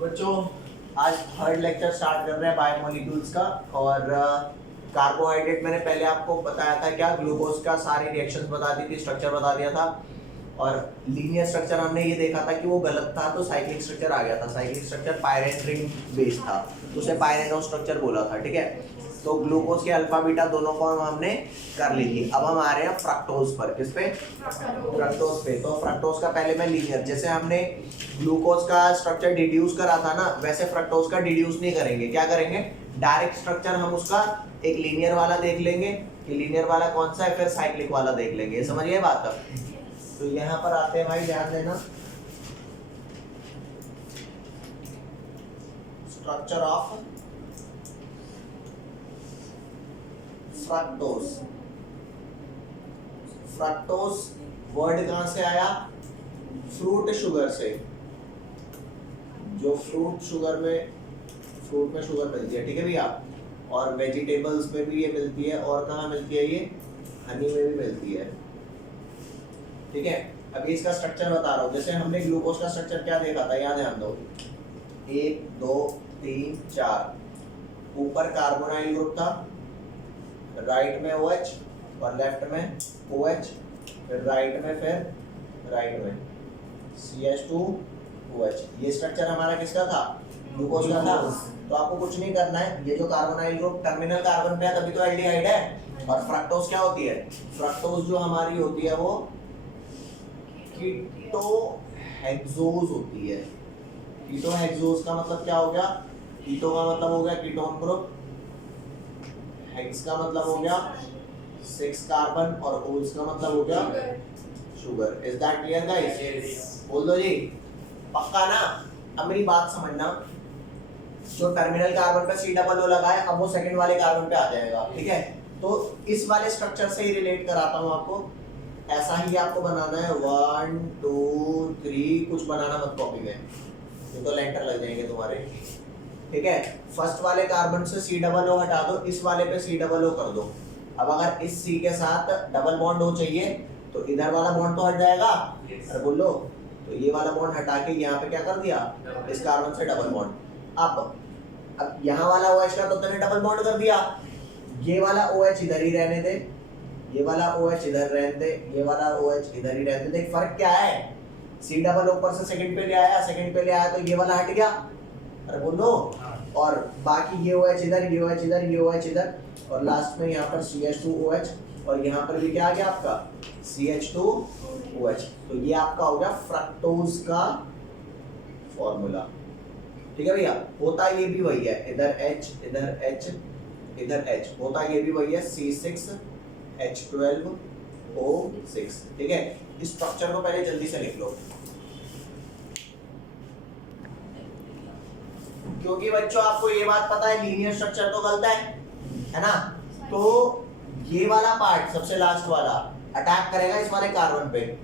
बच्चों आज third lecture start कर रहे हैं बायोमोलिक्यूल्स का। और कार्बोहाइड्रेट मैंने पहले आपको बताया था, क्या ग्लूकोज का सारी रिएक्शंस बता दी थी, स्ट्रक्चर बता दिया था। और लीनियर स्ट्रक्चर हमने ये देखा था कि वो गलत था, तो साइक्लिक स्ट्रक्चर आ गया था। Cyclic structure pirate ring based था, तो उसे पायरेनो स्ट्रक्चर बोला था। ठीक है, तो ग्लूकोज के अल्फा बीटा दोनों फॉर्म हमने कर ली थी। अब हम आ रहे हैं फ्रक्टोज पर। किस पे? फ्रक्टोज पे। तो फ्रक्टोज का पहले मैं लीनियर, जैसे हमने ग्लूकोज का स्ट्रक्चर डिड्यूस करा था ना, वैसे फ्रक्टोज का डिड्यूस नहीं करेंगे। क्या करेंगे? डायरेक्ट स्ट्रक्चर हम उसका एक लीनियर वाला देख लेंगे कि लीनियर वाला कौन सा है, फिर साइक्लिक वाला देख लेंगे। समझिए बात। तो यहाँ पर आते हैं भाई, ध्यान देना, structure of fructose. Fructose word कहां से आया? फ्रूट शुगर से। जो फ्रूट में शुगर मिलती है। ठीक है भैया, और वेजिटेबल्स में भी ये मिलती है, और कहाँ मिलती है? ये हनी में भी मिलती है। ठीक है, अभी इसका स्ट्रक्चर बता रहा हूँ। जैसे हमने ग्लूकोज का स्ट्रक्चर क्या देखा था, याद ध्यान दो, 1 2 3 4। ऊपर कार्बोनाइल ग्रुप था, राइट में OH और लेफ्ट में OH, फिर राइट में CH2OH। ये स्ट्रक्चर हमारा किसका था? ग्लूकोज का था। तो आपको कुछ नहीं करना है, ये जो कार्बोनाइल ग्रुप टर्मिनल कार्बन पे है तभी तो एल्डिहाइड है। और फ्रक्टोज क्या होती है? फ्रक्टोज जो हमारी होती है वो कीटोहेक्सोज होती है। कीटोहेक्सोज का मतलब क्या हो गया? कीटो का मतलब हो गया कीटोन ग्रुप, हेक्स का मतलब हो गया 6 कार्बन, और ओल्स का मतलब हो गया sugar. Is that clear guys? बोल दो जी, पक्का ना? अब मेरी बात समझना, जो टर्मिनल कार्बन पे C+O लगा है, अब वो सेकंड वाले कार्बन पे आ जाएगा। ठीक है, तो इस वाले स्ट्रक्चर से ही रिलेट कराता हूँ आपको। ऐसा ही आपको बनाना है, 1 2 3, कुछ बनाना मत कॉपी में, ये तो लेंटर लग जाएंगे तुम्हारे। ठीक है, फर्स्ट वाले कार्बन से C+O हटा दो, इस वाले पे C+O कर दो। अब अगर इस C के साथ डबल बॉन्ड हो चाहिए तो इधर वाला बॉन्ड तो हट जाएगा। अरे बोलो, तो ये वाला बॉन्ड हटा के यहाँ पे क्या कर दिया? इस कार्बन से डबल बॉन्ड। अब यहाँ वाला OH का तो तूने डबल बॉन्ड कर दिया, ये वाला OH इधर ही रहने दे, ये वाला OH इधर रहने दे, ये वाला OH इधर ही रहने दे। देख फर्क क्या है? C+O ऊपर से सेकंड पे ले आया, तो ये वाला हट गया। अरे बोलो, और बाकी ये OH इधर, ये OH इधर, ये OH इधर, और लास्ट में यहाँ पर CH2OH, और यहाँ पर भी क्या आ गया आपका? CH2OH। तो ये आपका हो गया फ्रक्टोज का फॉर्मूला। ठीक है भैया, होता ये भी वही है, इधर H इधर H इधर H, होता ये भी वही है, C6H12O6। ठीक है, इस स्ट्रक्चर को पहले जल्दी से लिख लो, क्योंकि बच्चों आपको ये बात पता है लीनियर स्ट्रक्चर तो गलत है ना? तो ये वाला पार्ट सबसे लास्ट वाला अटैक करेगा इस वाले कार्बन पे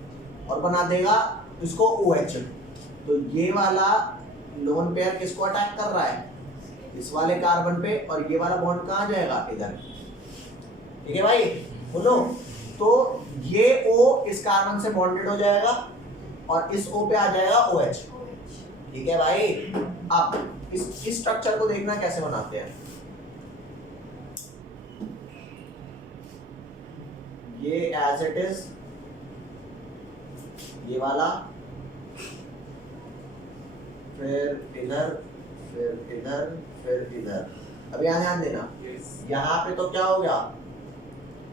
और बना देगा इसको OH। तो ये वाला लोन पेयर किसको अटैक कर रहा है? इस वाले कार्बन पे, और ये वाला बॉन्ड कहाँ जाएगा? इधर। ठीक है भाई, बोलो। तो ये O इस कार्बन से बॉन्डेड हो जाएगा और इस O पे आ जाएगा OH। ठीक है भाई, अब इस स्ट्रक्चर को देखना कैसे बनाते हैं। ये एज इट इज, ये वाला, फिर इधर, फिर इधर, फिर इधर। अब यहाँ ध्यान देना, यहाँ पे तो क्या हो गया?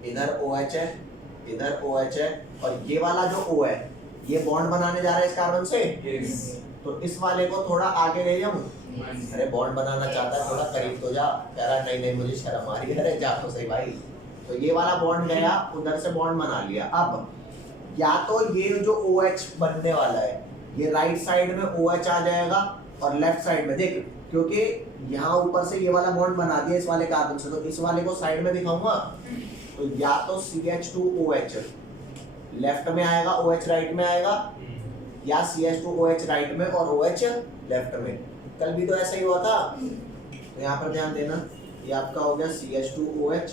इधर OH है, इधर OH है, और ये वाला जो O है ये बॉन्ड बनाने जा रहा है इस कार्बन से। तो इस वाले को थोड़ा आगे ले जाऊं? अरे बॉन्ड बनाना चाहता है, थोड़ा करीब तो जा। कह रहा नहीं मुझे शर्म आ रही है। अरे जा तो सही भाई। तो ये वाला बॉन्ड गया, उधर से बॉन्ड बना लिया। अब या तो ये जो OH बनने वाला है, ये राइट साइड में OH आ जाएगा, और लेफ्ट साइड में देख, क्योंकि यहाँ ऊपर से ये वाला बॉन्ड बना दिया इस वाले कार्बन से, तो इस वाले को साइड में दिखाऊंगा। तो या तो CH2OH लेफ्ट में आएगा, OH राइट में आएगा, या CH2OH राइट में और OH लेफ्ट में। कल भी तो ऐसा ही हुआ था। तो यहाँ पर ध्यान देना, ये आपका हो गया CH2OH,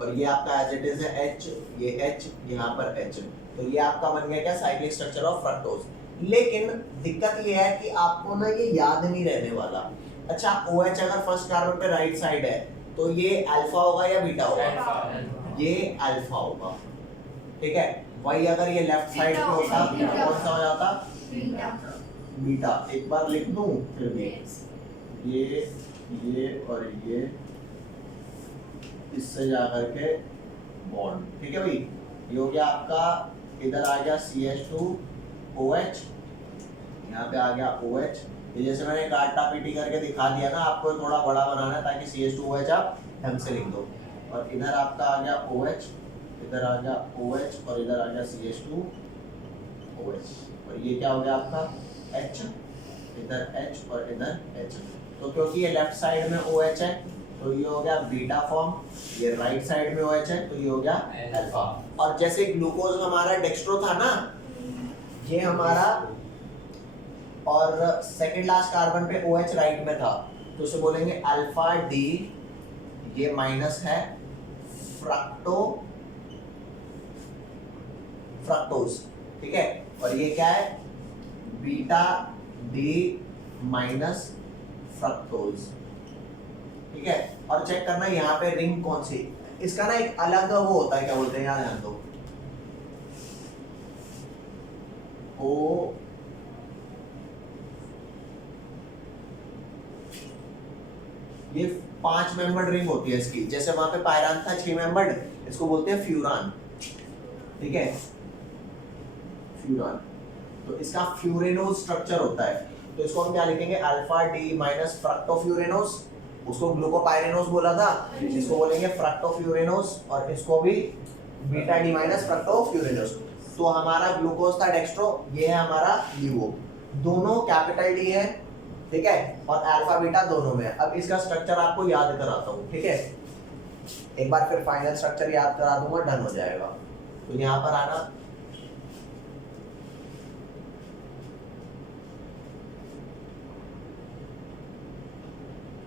और ये आपका एज इट इज है H, ये H, यहाँ पर H। तो ये आपका बन गया क्या? Cyclic structure of fructose. लेकिन दिक्कत ये है कि आपको ना ये याद नहीं रहने वाला। अच्छा OH अगर फर्स्ट कार्बन पे राइट साइड है तो ये अल्फा होगा या बीटा होगा? ये अल्फा होगा, ठीक है। वही अगर ये लेफ्ट साइड पे होता तो कौन सा हो जाता? बीटा। एक बार लिख दूं फिर भी, ये और ये इससे जा करके बॉन्ड, ठीक है भाई। ये हो गया आपका, इधर आ गया CH2OH, यहाँ पे आ गया OH। ये जैसे मैंने काटा पीटी करके दिखा दिया ना, आपको थोड़ा बड़ा बनाना है ताकि CH2OH आप ढंग से लिख दो। और इधर आपका आ गया OH, इधर आ गया OH और इधर आ गया CH2OH। और ये क्या हो गया आपका H, इधर H और इधर H। तो क्योंकि ये लेफ्ट साइड में OH है तो ये हो गया बीटा फॉर्म, ये राइट साइड में OH है तो ये हो गया अल्फा। और जैसे ग्लूकोज हमारा डेक्स्ट्रो था ना, ये हमारा, और सेकंड लास्ट कार्बन पे OH राइट में था तो उसे बोलेंगे अल्फा डी, ये माइनस है फ्रक्टोज, ठीक है। और ये क्या है? बीटा डी माइनस फ्रक्टोज, ठीक है। और चेक करना यहाँ पे रिंग कौन सी, इसका ना एक अलग वो होता है, क्या बोलते हैं, यहाँ ध्यान दो, ओ ये 5 मेंबर्ड रिंग होती है इसकी। जैसे वहां पे पायरान था 6 मेंबर्ड, इसको बोलते हैं फ्यूरान, ठीक है, फ्यूरान। तो इसका फ्यूरेनोज स्ट्रक्चर होता है, तो इसको हम क्या लिखेंगे? Alpha D minus fructofuranose. उसको ग्लूकोपाइरेनोज बोला था, इसको बोलेंगे फ्रक्टोफ्यूरेनोज, और इसको भी बीटा डी माइनस फ्रक्टोफ्यूरेनोज। तो हमारा ग्लूकोज था डेक्स्ट्रो, ये है हमारा ल्यूओ, दोनों कैपिटल डी है, ठीक है, और अल्फा बीटा दोनों में है। अब इसका स्ट्रक्चर आपको याद कराता हूँ, ठीक है, एक बार फिर फाइनल स्ट्रक्चर याद करा दूंगा, डन हो जाएगा। तो यहाँ पर आना,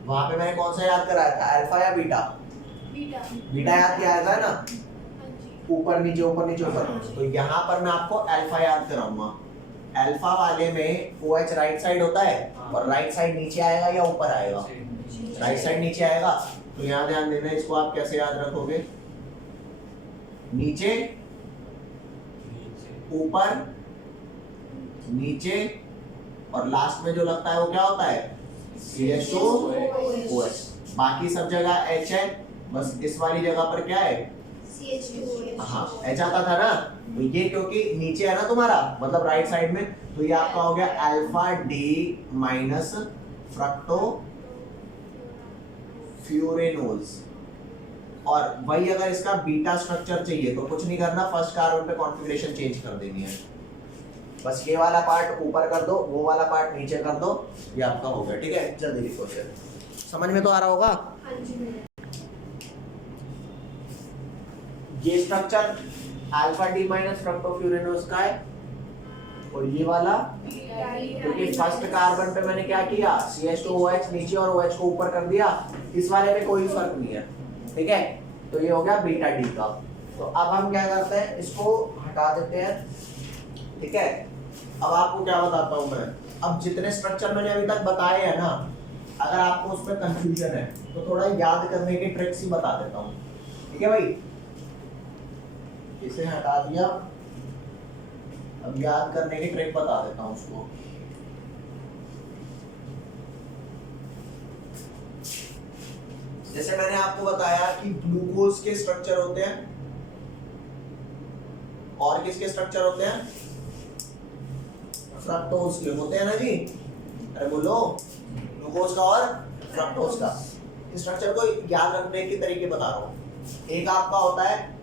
वहां पे मैंने कौन सा याद कराया था, अल्फा या बीटा? बीटा याद किया था ना, ऊपर नीचे ऊपर नीचे ऊपर। तो यहाँ पर मैं आपको अल्फा याद कराऊंगा। अल्फा वाले में OH राइट साइड होता है, और राइट साइड नीचे आएगा या ऊपर आएगा? राइट साइड नीचे आएगा। तो यहाँ ध्यान देना, इसको आप कैसे याद रखोगे? नीचे ऊपर नीचे, और लास्ट में जो लगता है वो क्या होता है? CH2OH। बाकी सब जगह H है, बस इस वाली जगह पर क्या है? CH2OH। हाँ, H आता था ना, तो ये क्योंकि नीचे है ना तुम्हारा, मतलब राइट साइड में, तो ये आपका हो गया अल्फा डी माइनस फ्रक्टोफ्यूरेनोज। और वही अगर इसका बीटा स्ट्रक्चर चाहिए तो कुछ नहीं करना, फर्स्ट कार्बन पे कॉन्फ़िगरेशन चेंज कर देनी है, बस ये वाला पार्ट ऊपर कर दो, वो वाला पार्ट नीचे कर दो, ये आपका हो गया, ठीक है। जल्दी लिखो फिर, समझ में तो आ रहा होगा? हाँ जी। ये स्ट्रक्चर अल्फा डी माइनस फ्रक्टोफ्यूरेनोज का है, और ये वाला क्योंकि फर्स्ट कार्बन पे मैंने क्या किया, CH2OH नीचे और OH को ऊपर कर दिया, इस वाले में कोई फर्क नहीं है, ठीक है। तो ये हो गया बीटा डी का। तो अब हम क्या करते हैं, इसको हटा देते हैं, ठीक है। अब आपको क्या बताता हूं मैं, अब जितने स्ट्रक्चर मैंने अभी तक बताए हैं ना, अगर आपको उसमें कंफ्यूजन है तो थोड़ा याद करने की ट्रिक्स ही बता देता हूं, ठीक है भाई। इसे हटा दिया, अब याद करने की ट्रिक बता देता हूं उसको। जैसे मैंने आपको बताया कि ग्लूकोज के स्ट्रक्चर होते हैं, और किसके स्ट्रक्चर होते हैं? फ्रक्टोज के होते हैं ना जी, अरे बोलो, ग्लूकोज का और फ्रक्टोज का। इस स्ट्रक्चर को याद रखने के तरीके बता रहा हूं। एक आपका होता है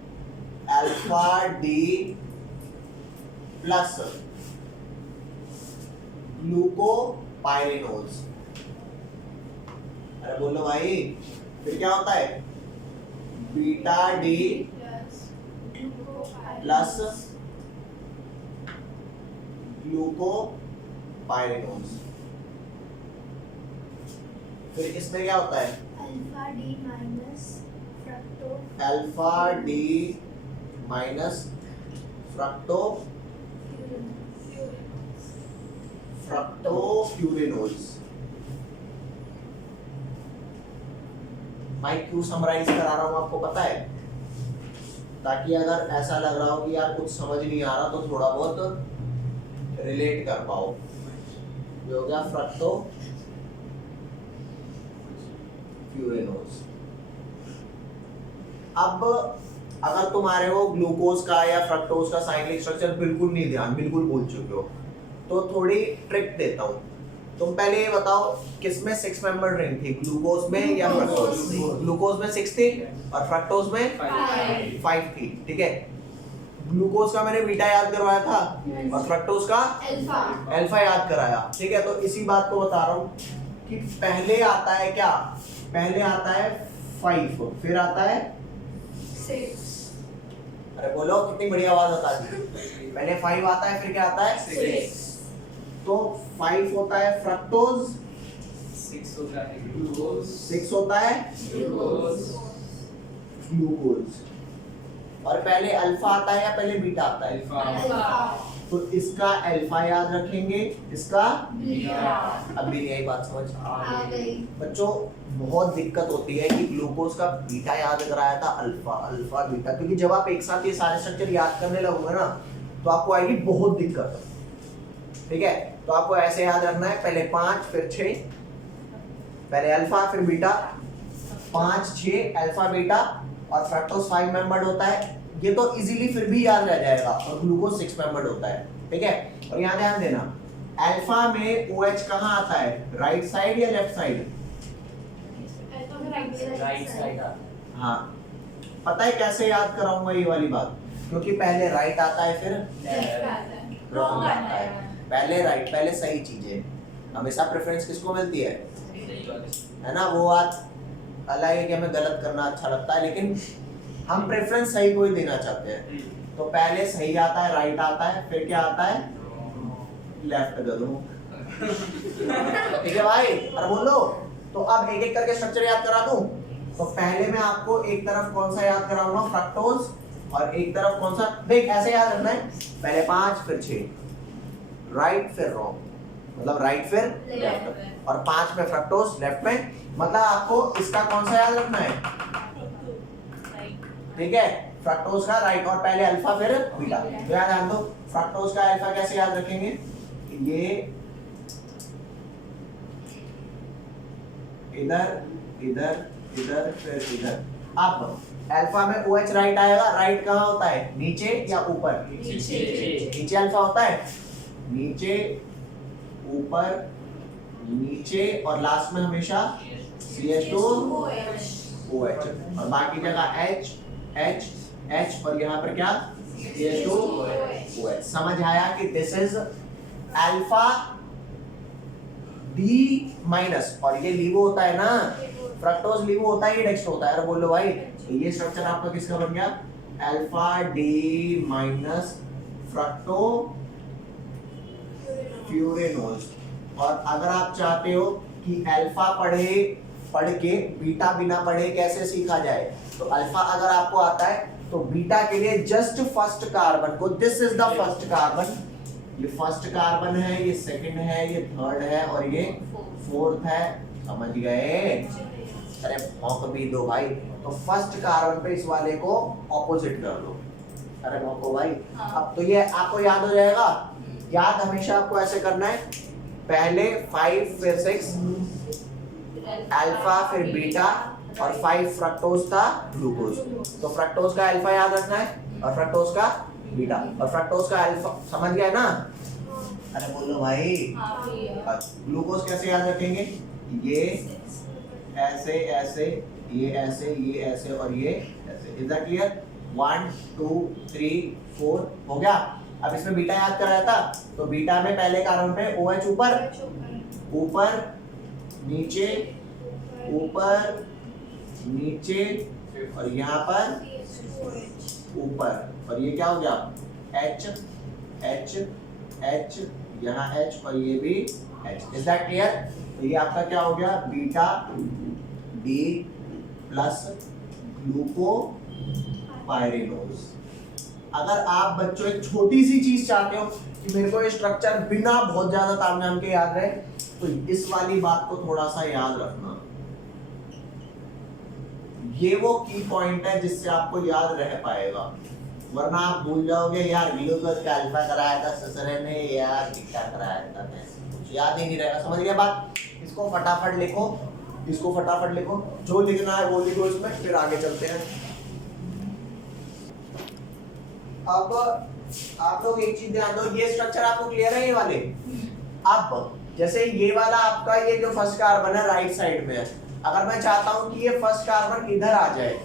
अल्फा डी प्लस ग्लूकोपाइरेनोज, अरे बोलो भाई। फिर क्या होता है? Beta D plus glucopyranose. फिर इसमें क्या होता है? Alpha D minus fructo fructofuranose. मैं क्यों समराइज करा रहा हूँ आपको पता है? ताकि अगर ऐसा लग रहा हो कि यार कुछ समझ नहीं आ रहा तो थोड़ा बहुत रिलेट कर पाओ। ये हो गया फ्रक्टोफ्यूरेनोज। अब अगर तुम्हारे को ग्लूकोज का या फ्रक्टोज का साइक्लिक स्ट्रक्चर बिल्कुल नहीं ध्यान, बिल्कुल भूल चुके हो, तो थोड़ी ट्रिक देता हूँ। तुम पहले ये बताओ किसमें 6 मेंबर रिंग थी, ग्लूकोज में या फ्रक्टोज? ग्लूकोज में 6 थी और फ्रक्टोज में 5 थी, ठीक है। ग्लूकोज का मैंने बीटा याद करवाया था और फ्रक्टोज का अल्फा याद कराया, ठीक है। तो इसी बात को बता रहा हूँ कि पहले आता है क्या, पहले आता है 5, फिर आता है 6। अरे बोलो कितनी बढ़िया आवाज आता है। पहले 5 आता है, फिर क्या आता है 6। तो 5 होता है फ्रक्टोज, 6 होता है ग्लूकोज, 6 होता है ग्लूकोज। और पहले अल्फा आता है या पहले बीटा आता है? अल्फा। तो इसका अल्फा याद रखेंगे, इसका बीटा। अब भी यही बात समझ आ गई। बच्चों। बहुत दिक्कत होती है कि ग्लूकोज का बीटा याद कराया था, अल्फा अल्फा बीटा, क्योंकि जब आप एक साथ ये सारे स्ट्रक्चर याद करने लगोगे ना तो आपको आएगी बहुत दिक्कत, ठीक है। तो आपको ऐसे याद रखना है, पहले 5 फिर 6, पहले अल्फा फिर बीटा, 5 6 अल्फा बीटा, और फ्रक्टोज 5 मेंबर्ड होता है। ये तो इजीली फिर भी याद रह जाएगा, और ग्लूकोज 6 मेंबर्ड होता है, ठीक है। और यहाँ ध्यान देना, अल्फा में OH कहाँ आता है, राइट साइड या लेफ्ट साइड? Right side. हाँ, पता है कैसे याद कराऊंगा ये वाली बात? क्योंकि पहले राइट आता है फिर रॉन्ग आता है। पहले राइट, पहले सही चीजें। हमेशा प्रेफरेंस किसको मिलती है ना? वो बात अलग है कि हमें गलत करना अच्छा लगता है, लेकिन हम प्रेफरेंस सही को ही देना चाहते हैं। तो पहले सही आता है, राइट आता है, फिर क्या आता है, लेफ्ट करूँ, ठीक है भाई? अरे बोलो। तो अब एक एक करके स्ट्रक्चर याद करा दूं। तो पहले मैं आपको एक तरफ कौन सा याद कराऊंगा, फ्रक्टोज, और एक तरफ कौन सा, देख ऐसे याद रखना है, पहले 5 फिर 6, राइट फिर रॉन्ग, मतलब राइट फिर लेफ्ट, और 5 में फ्रक्टोज, लेफ्ट में, मतलब आपको इसका कौन सा याद रखना है, ठीक है, फ्रक्टोज का राइट, और पहले अल्फा फिर बीटा। तो याद ध्यान दो, फ्रक्टोज का अल्फा कैसे याद रखेंगे, ये इधर इधर इधर फिर इधर। अब अल्फा में OH राइट आएगा, राइट कहाँ होता है, नीचे या ऊपर? नीचे अल्फा होता है, नीचे ऊपर नीचे, और लास्ट में हमेशा CH2OH, और बाकी जगह H H H, और यहाँ पर क्या, CH2OH। समझ आया कि this is alpha D minus, और ये LIVO होता है ना, फ्रक्टोज LIVO होता है, ये डेक्स्ट्रो होता है। अरे बोलो भाई, ये स्ट्रक्चर आपका किसका बन गया, अल्फा डी माइनस फ्रक्टोफ्यूरेनोज। और अगर आप चाहते हो कि अल्फा पढ़ के बीटा बिना पढ़े कैसे सीखा जाए, तो अल्फा अगर आपको आता है तो बीटा के लिए जस्ट फर्स्ट कार्बन को, this is the first carbon, ये फर्स्ट कार्बन है, ये सेकंड है, ये थर्ड है, और ये फोर्थ है। समझ गए? अरे भौंक भी दो भाई। तो फर्स्ट कार्बन पे इस वाले को ऑपोजिट कर दो। अरे भौंको भाई। अब तो ये आपको याद हो जाएगा। याद हमेशा आपको ऐसे करना है, पहले 5 फिर 6 अल्फा फिर बीटा, और 5 फ्रक्टोज था ग्लूकोज। तो फ्रक्टोज का अल्फा याद रखना है, और फ्रक्टोज का बीटा, और फ्रक्टोज का अल्फा। समझ गया ना? अरे बोलो भाई। ग्लूकोज कैसे याद रखेंगे, ये ऐसे ऐसे, ये ऐसे, ये ऐसे, और ये ऐसे। Is that clear? 1 2 3 4 हो गया। अब इसमें बीटा याद कराया था, तो बीटा में पहले कार्बन पे OH ऊपर ऊपर नीचे ऊपर नीचे, और यहाँ पर ऊपर, और ये क्या हो गया, H H H, यहाँ H, और ये भी H। Is that clear? तो ये आपका क्या हो गया, बीटा डी प्लस ग्लूकोपाइरेनोज। अगर आप बच्चों एक छोटी सी चीज चाहते हो कि मेरे को ये स्ट्रक्चर बिना बहुत ज्यादा तामझाम के याद रहे, तो इस वाली बात को थोड़ा सा याद रखना। ये वो की पॉइंट है जिससे आपको याद रह पाएगा, वरना आप भूल जाओगे यार ग्लूकोज का अल्फा कराया था ससुर ने, यार बीटा कराया था, कुछ याद ही नहीं रहेगा। समझ गया बात? इसको फटाफट लिखो, इसको फटाफट लिखो, जो लिखना है वो लिखो इसमें, फिर आगे चलते हैं। अब आप लोग एक चीज ध्यान दो, ये स्ट्रक्चर आपको क्लियर है ये वाले? अब जैसे ये वाला आपका ये जो फर्स्ट कार्बन है राइट साइड में है, अगर मैं चाहता हूं कि ये फर्स्ट कार्बन इधर आ जाए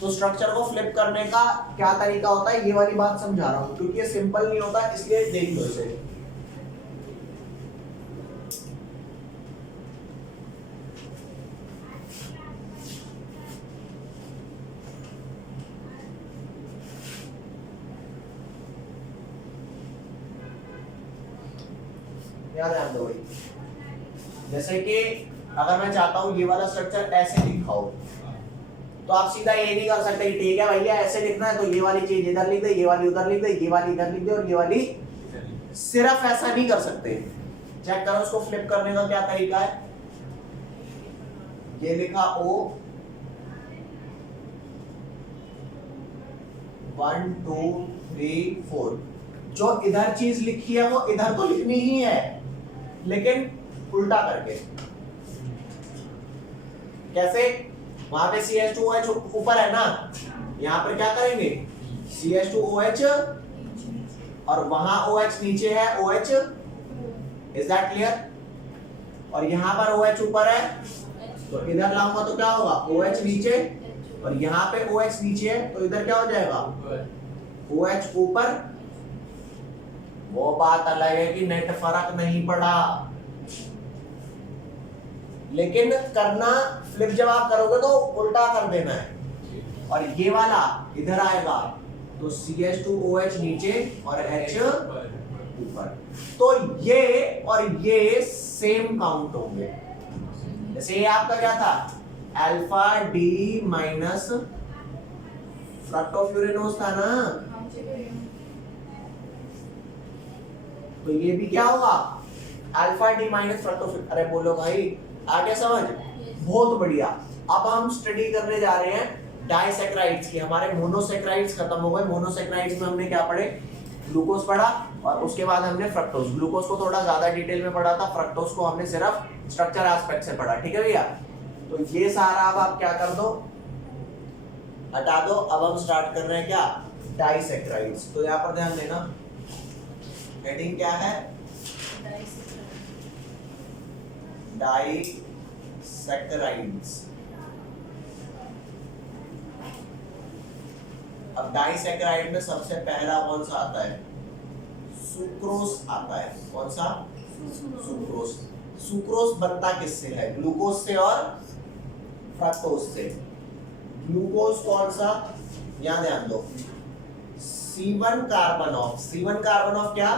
तो स्ट्रक्चर को फ्लिप करने का क्या तरीका होता है, ये वाली बात समझा रहा हूं, क्योंकि ये सिंपल नहीं होता, इसलिए देख लो इसे। ध्यान दो भाई, जैसे कि अगर मैं चाहता हूं ये वाला स्ट्रक्चर ऐसे लिखा हो, तो आप सीधा ये नहीं कर सकते कि ठीक है भैया ऐसे लिखना है तो ये वाली चीज इधर लिख दे, ये वाली उधर लिख दे, ये वाली इधर लिख दे और ये वाली, सिर्फ ऐसा नहीं कर सकते। चेक करो उसको फ्लिप करने का क्या तरीका है। ये लिखा O 1 2 3 4, जो इधर चीज लिखी है वो इधर तो लिखनी ही है, लेकिन उल्टा करके। कैसे? वहां पे CH2OH ऊपर है ना, यहाँ पर क्या करेंगे CH2OH और वहां OH नीचे है OH, इज दैट क्लियर? और यहाँ पर OH ऊपर है तो इधर लाऊंगा तो क्या होगा OH नीचे, और यहाँ पे OH नीचे है तो इधर क्या हो जाएगा OH ऊपर। वो बात अलग है कि नेट फर्क नहीं पड़ा, लेकिन करना फ्लिप जब आप करोगे तो उल्टा कर देना है, और ये वाला इधर आएगा तो CH2OH नीचे और H ऊपर, तो ये और ये सेम काउंट होंगे। जैसे ये आपका क्या था अल्फा डी माइनस फ्रक्टोफ्यूरेनोस था ना, तो ये भी क्या होगा अल्फा डी माइनस फ्रक्टोफ्यूरेनोस। अरे बोलो भाई आ गया समझ? बहुत बढ़िया। अब हम स्टडी करने जा रहे हैं डाइसैकेराइड्स की। हमारे मोनोसैकेराइड्स खत्म हो गए। मोनोसैकेराइड्स में हमने क्या पढ़े? ग्लूकोज पढ़ा और उसके बाद हमने फ्रक्टोज। ग्लूकोज को थोड़ा ज्यादा डिटेल में पढ़ा था, फ्रक्टोज को हमने सिर्फ स्ट्रक्चर एस्पेक्ट से पढ़ा। ठीक है भैया? तो ये सारा अब आप क्या कर दो, हटा दो। अब हम स्टार्ट कर रहे हैं क्या डाइसैकेराइड्स। तो यहाँ पर ध्यान देना, हेडिंग क्या है डाइसैकेराइड्स। अब डाइसैकेराइड में सबसे पहला कौन सा आता है? सुक्रोज आता है। कौन सा? सुक्रोज। सुक्रोज बनता किससे है? ग्लूकोज से और फ्रक्टोज से। ग्लूकोज कौन सा? यहां ध्यान दो, C1 carbon of, C1 carbon of क्या?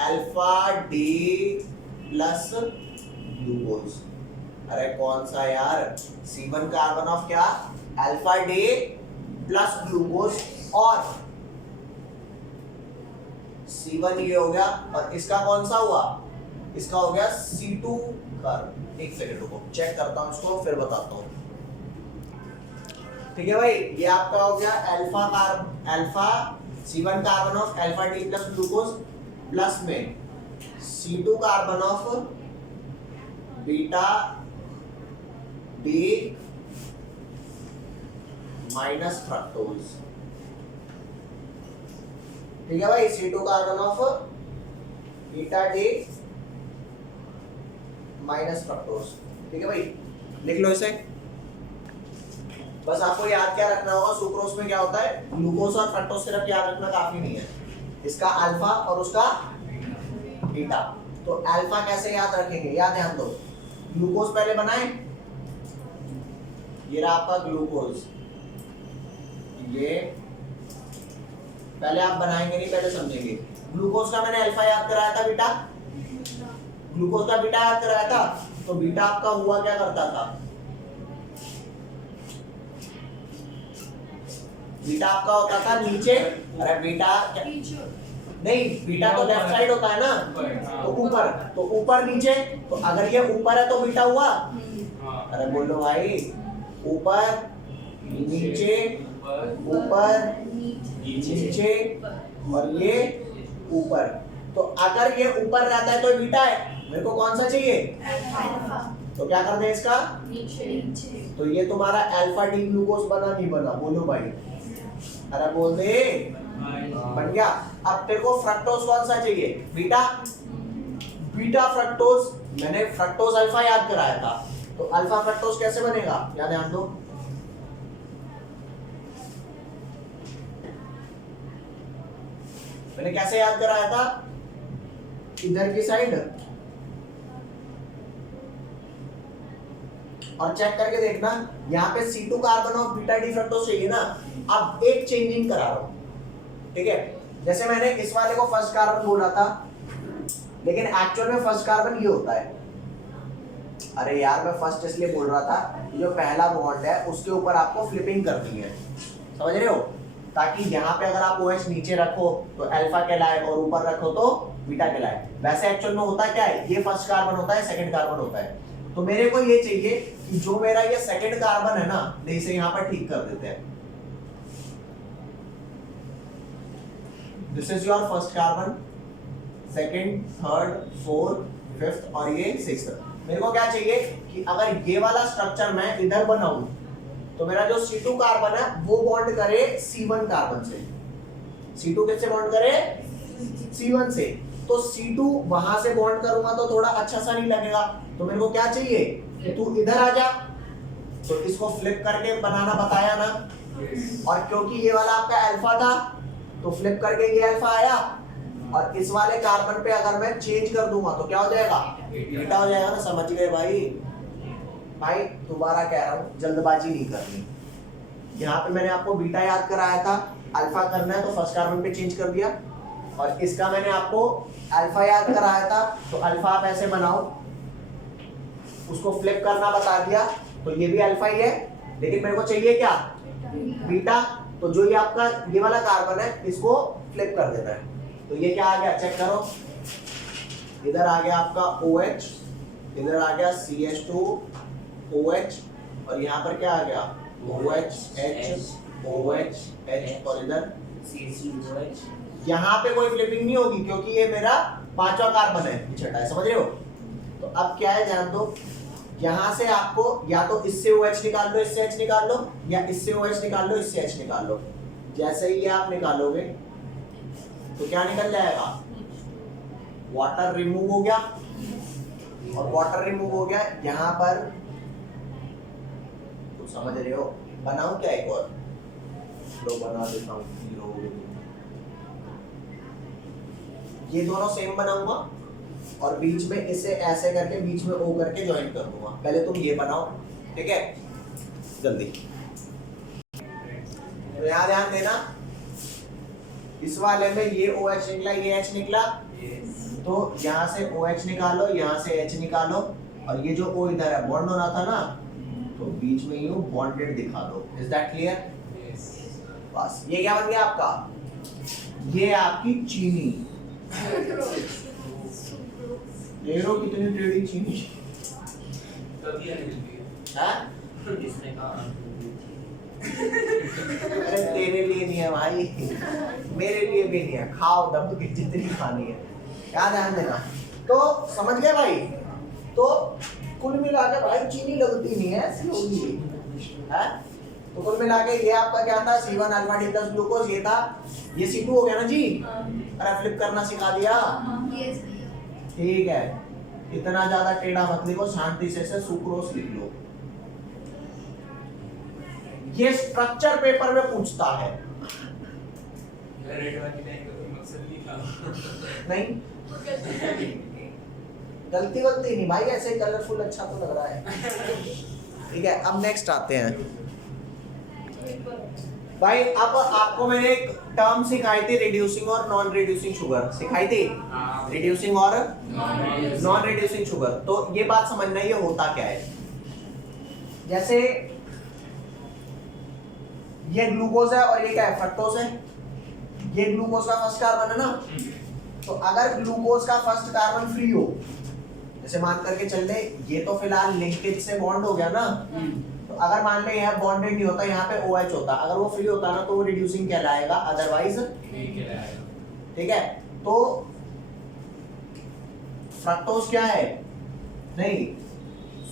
Alpha D plus glucose. अरे कौन सा यार? C1 कार्बन ऑफ क्या? अल्फा डी प्लस ग्लूकोज, और C1 ये हो गया, और इसका कौन सा हुआ? इसका हो गया C2 कार्बन। एक सेकंड रुको, चेक करता हूं इसको फिर बताता हूं। ठीक है भाई, ये आपका हो गया alpha C1 carbon of alpha D plus glucose plus में C2 carbon of beta D minus fructose. ठीक है भाई, C2 carbon of beta D minus fructose. ठीक है भाई, लिख लो इसे। बस आपको याद क्या रखना होगा, सुक्रोज में क्या होता है? ग्लूकोज और फ्रक्टोज सिर्फ याद रखना काफी नहीं है, इसका अल्फा और उसका बीटा। तो अल्फा कैसे याद रखेंगे? याद ध्यान दो, ग्लूकोज पहले बनाए, ये रहा आपका ग्लूकोज। ये पहले आप बनाएंगे नहीं, पहले समझेंगे। ग्लूकोज का मैंने अल्फा याद कराया था, बीटा ग्लूकोज का बीटा याद कराया था। तो बीटा आपका हुआ क्या करता था? बीटा आपका होता था नीचे। अरे बीटा नहीं, बीटा तो लेफ्ट साइड होता है ना, तो ऊपर, तो ऊपर नीचे, तो अगर ये ऊपर है तो बीटा हुआ। अरे बोलो भाई, ऊपर नीचे, ऊपर नीचे और ये ऊपर। तो अगर ये ऊपर रहता है तो बीटा है, मेरे को कौन सा चाहिए? अल्फा। तो क्या कर दे इसका? नीचे। तो ये तुम्हारा अल्फा डी ग्लूकोज बना नहीं बना? बोलो भाई, अरे बोल दे, बन गया। अब तेरे को फ्रक्टोज कौन सा चाहिए? Beta, beta fructose. मैंने फ्रक्टोज अल्फा याद कराया था, तो अल्फा फ्रक्टोज कैसे बनेगा? याद ध्यान दो, मैंने कैसे याद कराया था? इधर की साइड, और चेक करके देखना, यहाँ पे C2 कार्बन और बीटा डी फ्रक्टोज चाहिए ना। अब एक चेंजिंग करा रहा हूं, ठीक है? जैसे मैंने इस वाले को फर्स्ट कार्बन बोला था, लेकिन एक्चुअल में फर्स्ट कार्बन ये होता है। अरे यार, मैं फर्स्ट इसलिए बोल रहा था, जो पहला बॉन्ड है उसके ऊपर आपको फ्लिपिंग करनी है, समझ रहे हो? ताकि यहाँ पे अगर आप OH नीचे रखो तो अल्फा कहलाए और ऊपर रखो तो बीटा कहलाए। वैसे एक्चुअल में होता क्या है, ये फर्स्ट कार्बन होता है, सेकंड कार्बन होता है। तो मेरे को ये चाहिए कि जो मेरा ये सेकंड कार्बन है ना, ले इसे यहाँ पर ठीक कर देते हैं। This is your first carbon, second, third, fourth, fifth और ये सिक्स्थ। मेरे को क्या चाहिए कि अगर ये वाला स्ट्रक्चर मैं इधर बनाऊं तो मेरा जो C2 कार्बन है वो बॉन्ड करे C1 कार्बन से। C2 किससे बॉन्ड करे? C1 से। तो C2 वहां से बॉन्ड करूंगा तो थोड़ा अच्छा सा नहीं लगेगा, तो मेरे को क्या चाहिए कि तू इधर आ जा। तो इसको फ्लिप करके बनाना बताया ना, और क्योंकि ये वाला आपका अल्फा था तो फ्लिप करके ये अल्फा आया, और इस वाले कार्बन पे अगर मैं चेंज कर दूंगा तो क्या हो जाएगा? बीटा हो जाएगा ना। समझ गए भाई? भाई दोबारा कह रहा हूँ, जल्दबाजी नहीं करनी। यहाँ पे मैंने आपको बीटा याद कराया था, अल्फा करना है तो फर्स्ट कार्बन पे चेंज कर दिया, और इसका मैंने आपको अल्फा याद कराया था, तो अल्फा आप ऐसे बनाओ, उसको फ्लिप करना बता दिया, तो ये भी अल्फा ही है, लेकिन मेरे को चाहिए क्या? बीटा। तो जो ये आपका ये वाला कार्बन है इसको फ्लिप कर देना है। तो ये क्या आ गया? चेक करो, इधर आ गया आपका OH, इधर आ गया CH2 OH, और यहाँ पर क्या आ गया? OH H OH H, और इधर CH2OH। यहाँ पे कोई फ्लिपिंग नहीं होगी क्योंकि ये मेरा पांचवा कार्बन है, छठा है, समझ रहे हो? तो अब क्या है, ध्यान दो, यहाँ से आपको या तो इससे OH निकाल लो, इससे H निकाल लो, या इससे OH निकाल लो, इससे H निकाल लो। जैसे ही ये आप निकालोगे तो क्या निकल जाएगा? वाटर रिमूव हो गया, और वाटर रिमूव हो गया यहाँ पर, तो समझ रहे हो? बनाऊं क्या एक और? लो बना देता हूँ, ये दोनों सेम बनाऊंगा और बीच में इसे ऐसे करके बीच में O करके ज्वाइन कर दूंगा। पहले तुम ये बनाओ, ठीक है? जल्दी तो यहाँ ध्यान देना, इस वाले में ये OH निकला, ये H निकला, तो यहाँ से OH निकालो, यहाँ से H निकालो, और ये जो O इधर है बॉन्ड होना था ना, तो बीच में यूं बॉन्डेड दिखा दो। Is that clear? बस ये क्या बन गया आपका? ये आपकी चीनी। देख लो कितनी टेढ़ी चीनी है। इसने कहा अरे तेरे लिए नहीं है भाई, मेरे लिए भी नहीं है, खाओ दब के जितनी खानी है। क्या ध्यान देना, तो समझ गए भाई? तो कुल मिला के भाई चीनी लगती नहीं है, ऐसी होगी है। तो कुल मिला के ये आपका क्या था? C1 alpha D plus glucose, ये था, ये C2 हो गया ना जी। अरे फ्लिप करना सिखा दिया, ठीक है? इतना ज्यादा टेढ़ा मत लिखो, शांति से सुक्रोज लिख लो। ये स्ट्रक्चर पेपर में पूछता है, नहीं गलती नहीं भाई, ऐसे कलरफुल अच्छा तो लग रहा है, ठीक है? अब नेक्स्ट आते हैं भाई। अब आपको मैंने एक टर्म सिखाई थी, रिड्यूसिंग और नॉन रिड्यूसिंग शुगर सिखाई थी, रिड्यूसिंग और नॉन रिड्यूसिंग शुगर। तो ये बात समझना, ये होता क्या है? जैसे ये ग्लूकोज है और ये क्या है? फ्रक्टोज है। ये ग्लूकोज का फर्स्ट कार्बन है ना, तो अगर ग्लूकोज का फर्स्ट कार्बन फ्री हो, जैसे मान करके चल ले, ये तो फिलहाल लिंकेज से बॉन्ड हो गया ना, तो अगर मान ले यहाँ बॉन्डेड नहीं होता, यहाँ पे OH होता, अगर वो फ्री होता ना तो वो रिड्यूसिंग कहलाएगा, अदरवाइज ठीक है। तो फ्रक्टोज क्या है, नहीं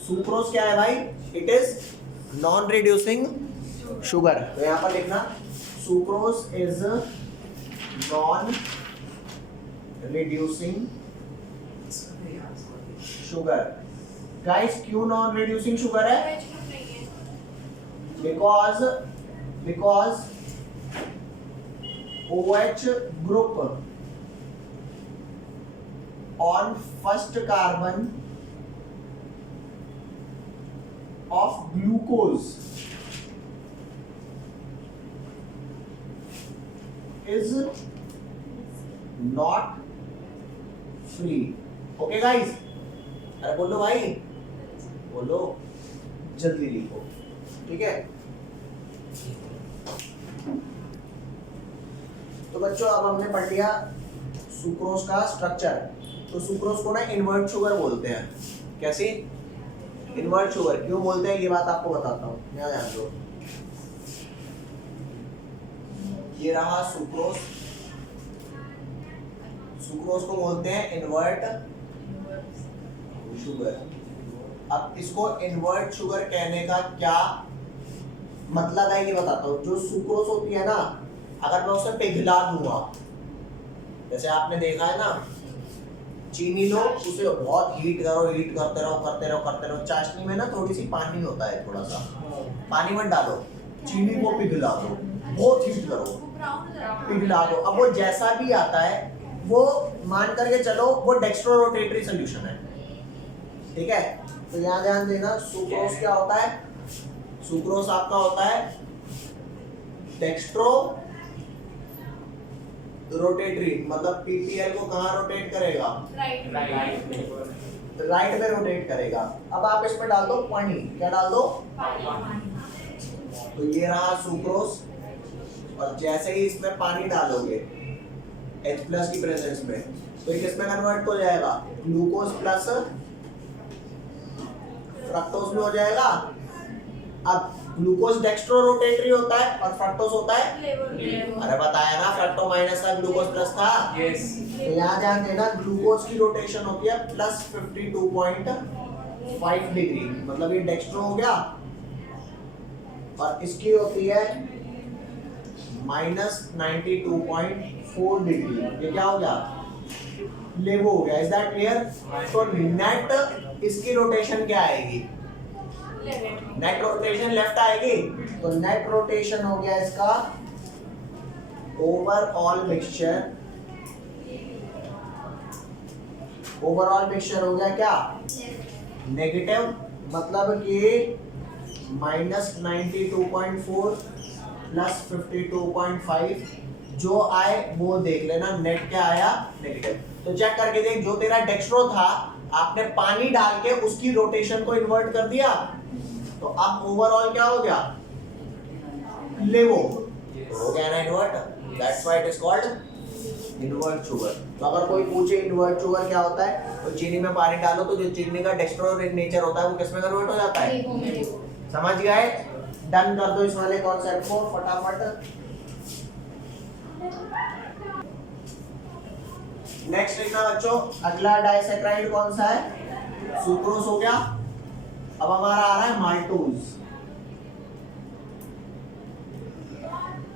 सुक्रोज क्या है भाई, it is non reducing sugar. तो यहाँ पर लिखना sucrose is non reducing sugar. Guys क्यों नॉन रिड्यूसिंग शुगर है, because OH group on first carbon of glucose is not free. Okay guys, अरे बोलो भाई, बोलो जल्दी लिखो, ठीक है। तो बच्चों अब हमने पढ़ लिया सुक्रोज का स्ट्रक्चर। तो सुक्रोज को ना इन्वर्ट शुगर बोलते हैं। कैसी इन्वर्ट शुगर क्यों बोलते हैं, ये बात आपको बताता हूँ, यहाँ ध्यान दो। ये रहा सुक्रोज, सुक्रोज को बोलते हैं इन्वर्ट शुगर। अब इसको इन्वर्ट शुगर कहने का क्या मतलब है ये बताता हूँ। जो सुक्रोज होती है ना, अगर मैं उसे पिघला दूंगा, जैसे आपने देखा है ना, चीनी लो, उसे बहुत हीट करो, हीट करते रहो करते रहो करते रहो। चाशनी में ना थोड़ी सी पानी होता है, थोड़ा सा पानी मत डालो, चीनी को पिघला दो, बहुत हीट करो, पिघला दो। अब वो जैसा भी आता है वो मान करके चलो वो डेक्स्ट्रो रोटेटरी सोल्यूशन है, ठीक है। तो यहाँ ध्यान देना, सुक्रोज क्या होता है, सुक्रोज आपका होता है डेक्स्ट्रो रोटेटरी, मतलब PPL को कहाँ रोटेट करेगा, राइट में रोटेट करेगा। अब आप इसमें डाल दो पानी, क्या डाल दो, तो ये रहा सुक्रोज, और जैसे ही इसमें पानी डालोगे H+ की प्रेजेंस में, तो ये किसमें कन्वर्ट हो जाएगा, ग्लूकोज प्लस फ्रक्टोज में हो जाएगा। अब ग्लूकोज डेक्स्ट्रो रोटेटरी होता है और फ्रक्टोज होता है, अरे बताया ना, फ्रक्टो माइनस था, ग्लूकोज प्लस था। तो यहाँ ध्यान देना, ग्लूकोज की रोटेशन होती है +52.5 डिग्री, मतलब ये डेक्स्ट्रो हो गया, और इसकी होती है -92.4 डिग्री। ये क्या हो गया, लेवो हो गया। Is that clear? तो नेट इसकी रोटेशन क्या आएगी, नेट रोटेशन लेफ्ट आएगी, तो नेट रोटेशन हो गया इसका ओवरऑल मिक्सचर, ओवरऑल मिक्सचर हो गया क्या, नेगेटिव, मतलब कि -92.4 +52.5 जो आए वो देख लेना, नेट क्या आया, नेगेटिव। तो चेक करके देख, जो तेरा डेक्स्ट्रो था आपने पानी डाल के उसकी रोटेशन को इन्वर्ट कर दिया, तो अब ओवरऑल क्या हो गया, लेवो हो गया ना invert. That's why it is called invert sugar. तो अगर कोई पूछे इन्वर्ट शुगर क्या होता है, तो चीनी में पानी डालो तो जो चीनी का डेक्स्ट्रो नेचर होता है वो किसमें कन्वर्ट हो जाता है, समझ गए। डन कर दो इस वाले कॉन्सेप्ट को फटाफट। नेक्स्ट लिखना बच्चों, अगला डाइसैकराइड कौन सा है, सुक्रोज हो गया। अब हमारा आ रहा है माल्टोज।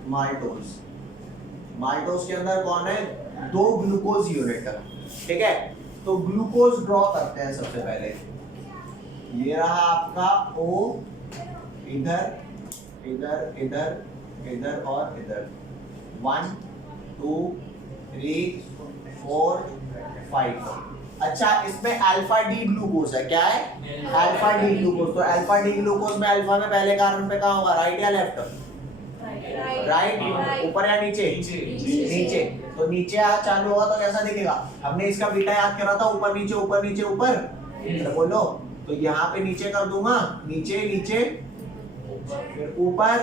माल्टोज, माल्टोज के अंदर कौन है, 2 ग्लूकोज यूनिट, ठीक है। तो ग्लूकोज ड्रॉ करते हैं सबसे पहले। ये रहा आपका O, इधर इधर इधर इधर और इधर, 1 2 3 4 5। अच्छा, इसमें अल्फा डी ग्लूकोज है, क्या है, अल्फा डी ग्लूकोज। तो अल्फा डी ग्लूकोज में अल्फा में पहले कार्बन पे कहाँ होगा, राइट या लेफ्ट, राइट, ऊपर या नीचे, नीचे। तो नीचे चालू होगा तो कैसा दिखेगा, हमने इसका बीटा याद करा था, ऊपर नीचे ऊपर नीचे ऊपर, तो बोलो। तो यहाँ पे नीचे कर दूंगा, नीचे नीचे फिर ऊपर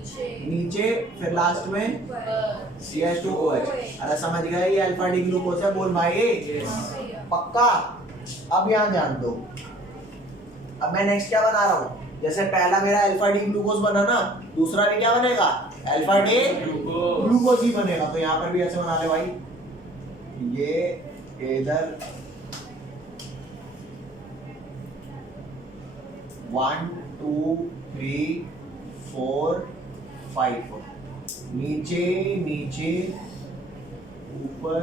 नीचे, फिर लास्ट में CH2OH। अरे समझ गए, ये अल्फा डी ग्लूकोज है, बोल भाई पक्का। अब यहाँ जान दो, अब मैं नेक्स्ट क्या बना रहा हूँ, जैसे पहला मेरा अल्फा डी ग्लूकोज बना ना, दूसरा भी क्या बनेगा, अल्फा डी ग्लूकोज ही बनेगा। तो यहाँ पर भी ऐसे बना ले भाई, ये इधर 1 2 3 4 5, नीचे नीचे ऊपर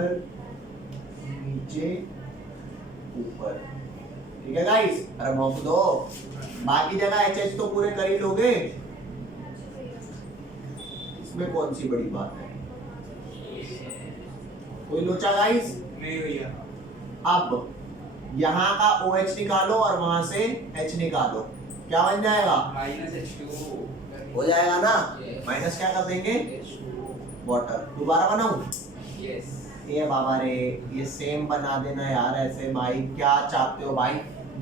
नीचे ऊपर, ठीक है गाइस। अरे मौक दो, बाकी जगह HH तो पूरे कर ही लोगे, इसमें कौन सी बड़ी बात है। कोई लोचा गाइस? नहीं भैया। अब यहाँ का OH निकालो और वहां से H निकालो, क्या बन जाएगा, -H2 हो जाएगा ना। Yes. माइनस क्या कर देंगे, H2 वाटर। दोबारा बनाऊं, यस। ये बाबा रे, ये सेम बना देना यार ऐसे भाई, क्या चाहते हो भाई।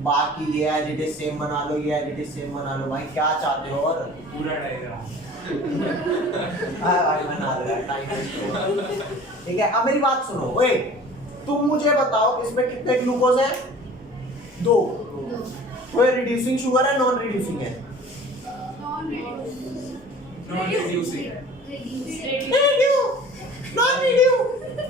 बाकी ये एज इट इज सेम बना लो, ये एज इट इज सेम बना लो भाई, क्या चाहते हो। और पूरा डायग्राम। भाई बना दे यार, टाइम वेस्ट हो। ठीक है, अब मेरी बात सुनो, ओए तुम मुझे बताओ इसमें कितने ग्लूकोज है, 2। तो ये रिड्यूसिंग शुगर है, नॉन रिड्यूसिंग है, नॉन रिड्यूसिंग। Non reduce.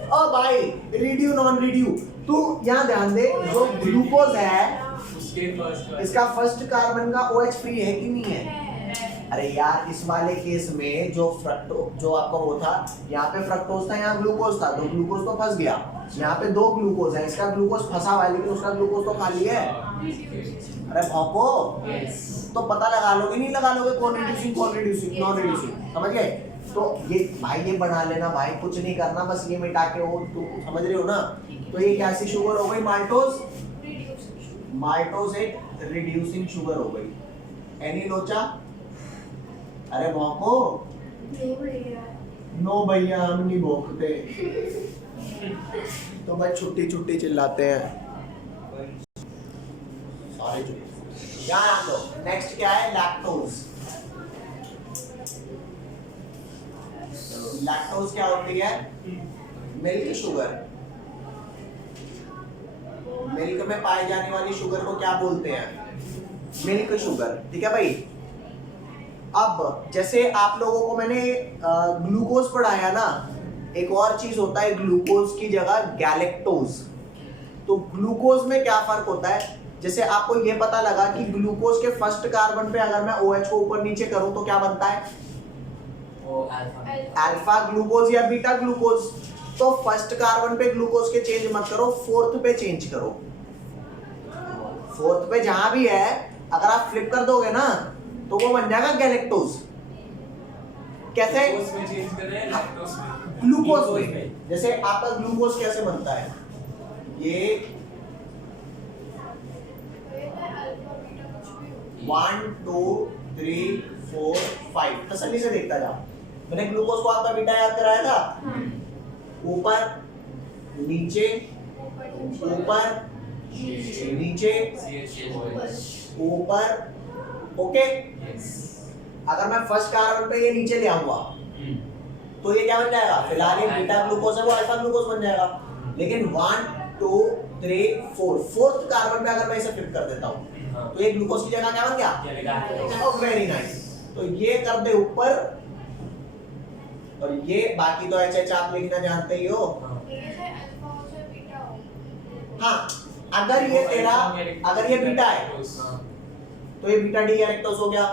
ओ भाई, रिड्यू नॉन रिड्यू, तू यहाँ ध्यान दे, जो ग्लूकोज है उसके फर्स्ट इसका फर्स्ट कार्बन का OH फ्री है कि नहीं है। अरे यार इस वाले केस में जो जो आपका वो था, यहाँ पे फ्रक्टोज था, यहाँ ग्लूकोज था, तो ग्लूकोज तो फंस गया। यहाँ पे 2 ग्लूकोज है, इसका ग्लूकोज फंसा हुआ है, लेकिन उसका ग्लूकोज तो खाली है। अरे भौंको, तो पता लगा लोगे नहीं लगा लोगे कौन रिड्यूसिंग कौन रिड्यूसिंग नॉन रिड्यूसिंग, समझ गए। तो ये भाई ये बना लेना भाई, कुछ नहीं करना, बस ये मिटा के वो तुम समझ रहे हो ना। तो ये कैसी शुगर हो गई, माल्टोज, माल्टोज एक रिड्यूसिंग शुगर हो गई। एनी लोचा? अरे भौंको, नो भैया हम नहीं भौंकते। तो भाई छुट्टी छुट्टी चिल्लाते हैं, सारे चुप। यहाँ दो, नेक्स्ट क्या है, लैक्टोज। लैक्टोज क्या होती है, मिल्क शुगर। मिल्क में पाई जाने वाली शुगर को क्या बोलते हैं, मिल्क शुगर, ठीक है भाई। अब जैसे आप लोगों को मैंने ग्लूकोज पढ़ाया ना, एक और चीज होता है ग्लूकोज की जगह गैलेक्टोज। तो ग्लूकोज में क्या फर्क होता है, जैसे आपको ये पता लगा कि ग्लूकोज के फर्स्ट कार्बन पे अगर मैं OH को ऊपर नीचे करूं तो क्या बनता है, अल्फा ग्लूकोज या बीटा ग्लूकोज। तो फर्स्ट कार्बन पे ग्लूकोज के चेंज मत करो, फोर्थ पे चेंज करो। फोर्थ पे जहां भी है अगर आप फ्लिप कर दोगे ना तो वो बन जाएगा गैलेक्टोज। कैसे, उसमें चेंज कर रहे हैं लैक्टोज में, ग्लूकोज में। जैसे आपका ग्लूकोज कैसे बनता है, ये 1 2 3 4 5, तसल्ली से देखता जाओ। मैंने ग्लूकोज को आपका बीटा याद कराया था, ऊपर नीचे ऊपर नीचे CH2OH। ऊपर, ओके। यस। अगर मैं फर्स्ट कार्बन पे ये नीचे ले आऊंगा तो ये क्या बन जाएगा, फिलहाल ये बीटा ग्लूकोज है वो अल्फा ग्लूकोज बन जाएगा। लेकिन 1 2 3 4 फोर्थ कार्बन पे अगर मैं इसे फ्लिप कर देता हूँ तो ये ग्लूकोज की जगह क्या बन गया, वेरी नाइस। तो ये कर दे ऊपर, और ये बाकी तो HH आप लिखना जानते ही हो। हाँ, अगर ये तेरा, अगर ये बीटा है तो ये बीटा डी गैलेक्टोज हो गया,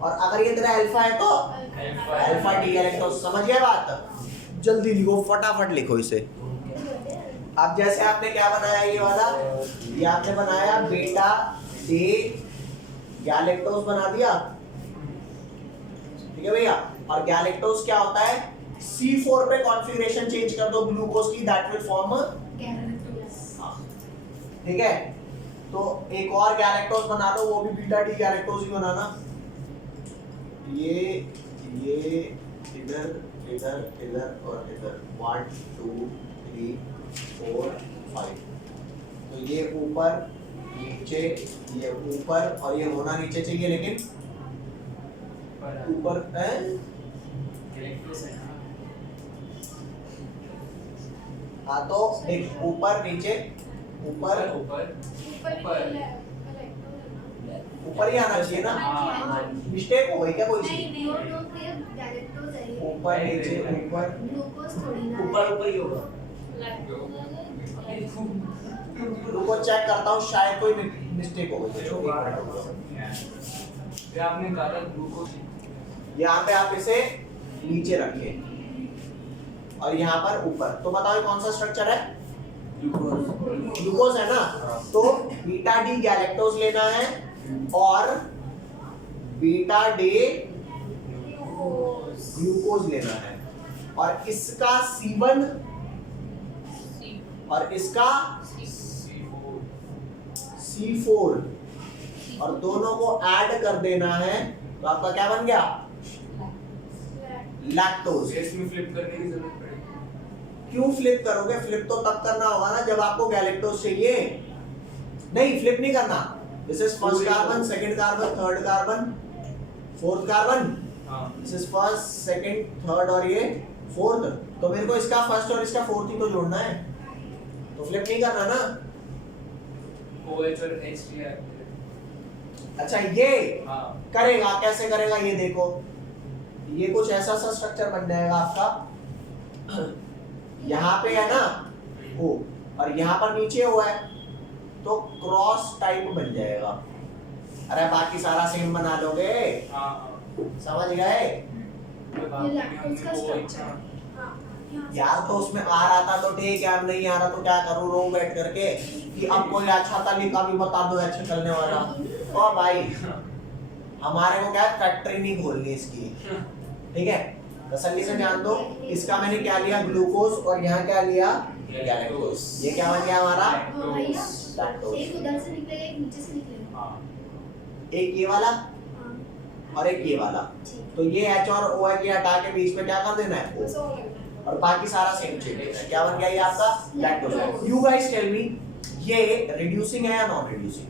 और अगर ये तेरा अल्फा है तो अल्फा डी गैलेक्टोज। समझ गए बात, जल्दी लिखो, फटाफट लिखो इसे। अब जैसे आपने क्या बनाया, ये वाला, ये आपने बनाया बीटा डी गैलेक्टोज बना दिया, ठीक है भैया। और गैलेक्टोज क्या होता है, C4 पे कॉन्फ़िगरेशन चेंज कर दो ग्लूकोज की, दैट विल फॉर्म, ठीक है। तो एक और गैलेक्टोज बना लो, वो भी बीटा डी गैलेक्टोज ही बनाना। ये इधर इधर इधर और इधर 1 2 3 4 5। तो ये ऊपर नीचे, ये ऊपर, और ये होना नीचे चाहिए, लेकिन ऊपर है गैलेक्टोस है ना। हाँ तो देख ऊपर नीचे ऊपर ऊपर ऊपर ही आना चाहिए ना हाँ। मिस्टेक हो गई क्या कोई सी ऊपर नीचे ऊपर ऊपर ऊपर ही होगा। रुको चेक करता हूँ शायद कोई मिस्टेक हो गई है। फिर आपने कहा था ग्लूकोज। यहाँ पे आप इसे नीचे रखिए और यहाँ पर ऊपर तो बताओ ये कौन सा स्ट्रक्चर है ग्लूकोज है ना तो बीटा डी गैलेक्टोज लेना है और बीटा डे ग्लूकोज लेना है और इसका C1 और इसका C4 और दोनों को ऐड कर देना है तो आपका क्या बन गया लैक्टोज इसमें फ्लिप करने की जरूरत पड़ेगी। क्यों फ्लिप करोगे फ्लिप तो तब करना होगा ना जब आपको गैलेक्टोज चाहिए नहीं फ्लिप नहीं करना this is first carbon second carbon third carbon fourth carbon हाँ। This is first second third और ये फोर्थ तो मेरे को इसका फर्स्ट और इसका फोर्थ ही तो जोड़ना है तो फ्लिप नहीं करना ना OH और H लिया है। अच्छा ये हाँ। करेगा कैसे करेगा ये देखो ये कुछ ऐसा सा स्ट्रक्चर बन जाएगा आपका यहाँ पे है ना O और यहाँ पर नीचे O है तो क्रॉस टाइप बन जाएगा अरे बाकी सारा सेम बना लोगे हाँ। समझ गए यार तो उसमें आ रहा था तो ठीक है अब नहीं आ रहा तो क्या करूँ रो बैठ करके कि अब कोई अच्छा तरीका भी बता दो अच्छा चलने वाला ओ भाई हमारे को क्या फैक्ट्री नहीं खोलनी इसकी ठीक है तसल्ली से जान दो इसका मैंने क्या लिया ग्लूकोज और यहाँ क्या लिया गैलेक्टोज ये क्या बन गया हमारा लैक्टोज एक उधर से निकलेगा एक नीचे से निकलेगा हाँ। एक ये वाला हाँ, और एक ये वाला ठीक। तो ये H और OH ये हटा के बीच में क्या कर देना है O और बाकी सारा सेम चाहिए क्या बन गया ये आपका lactose you guys tell me ये रिड्यूसिंग है या नॉन रिड्यूसिंग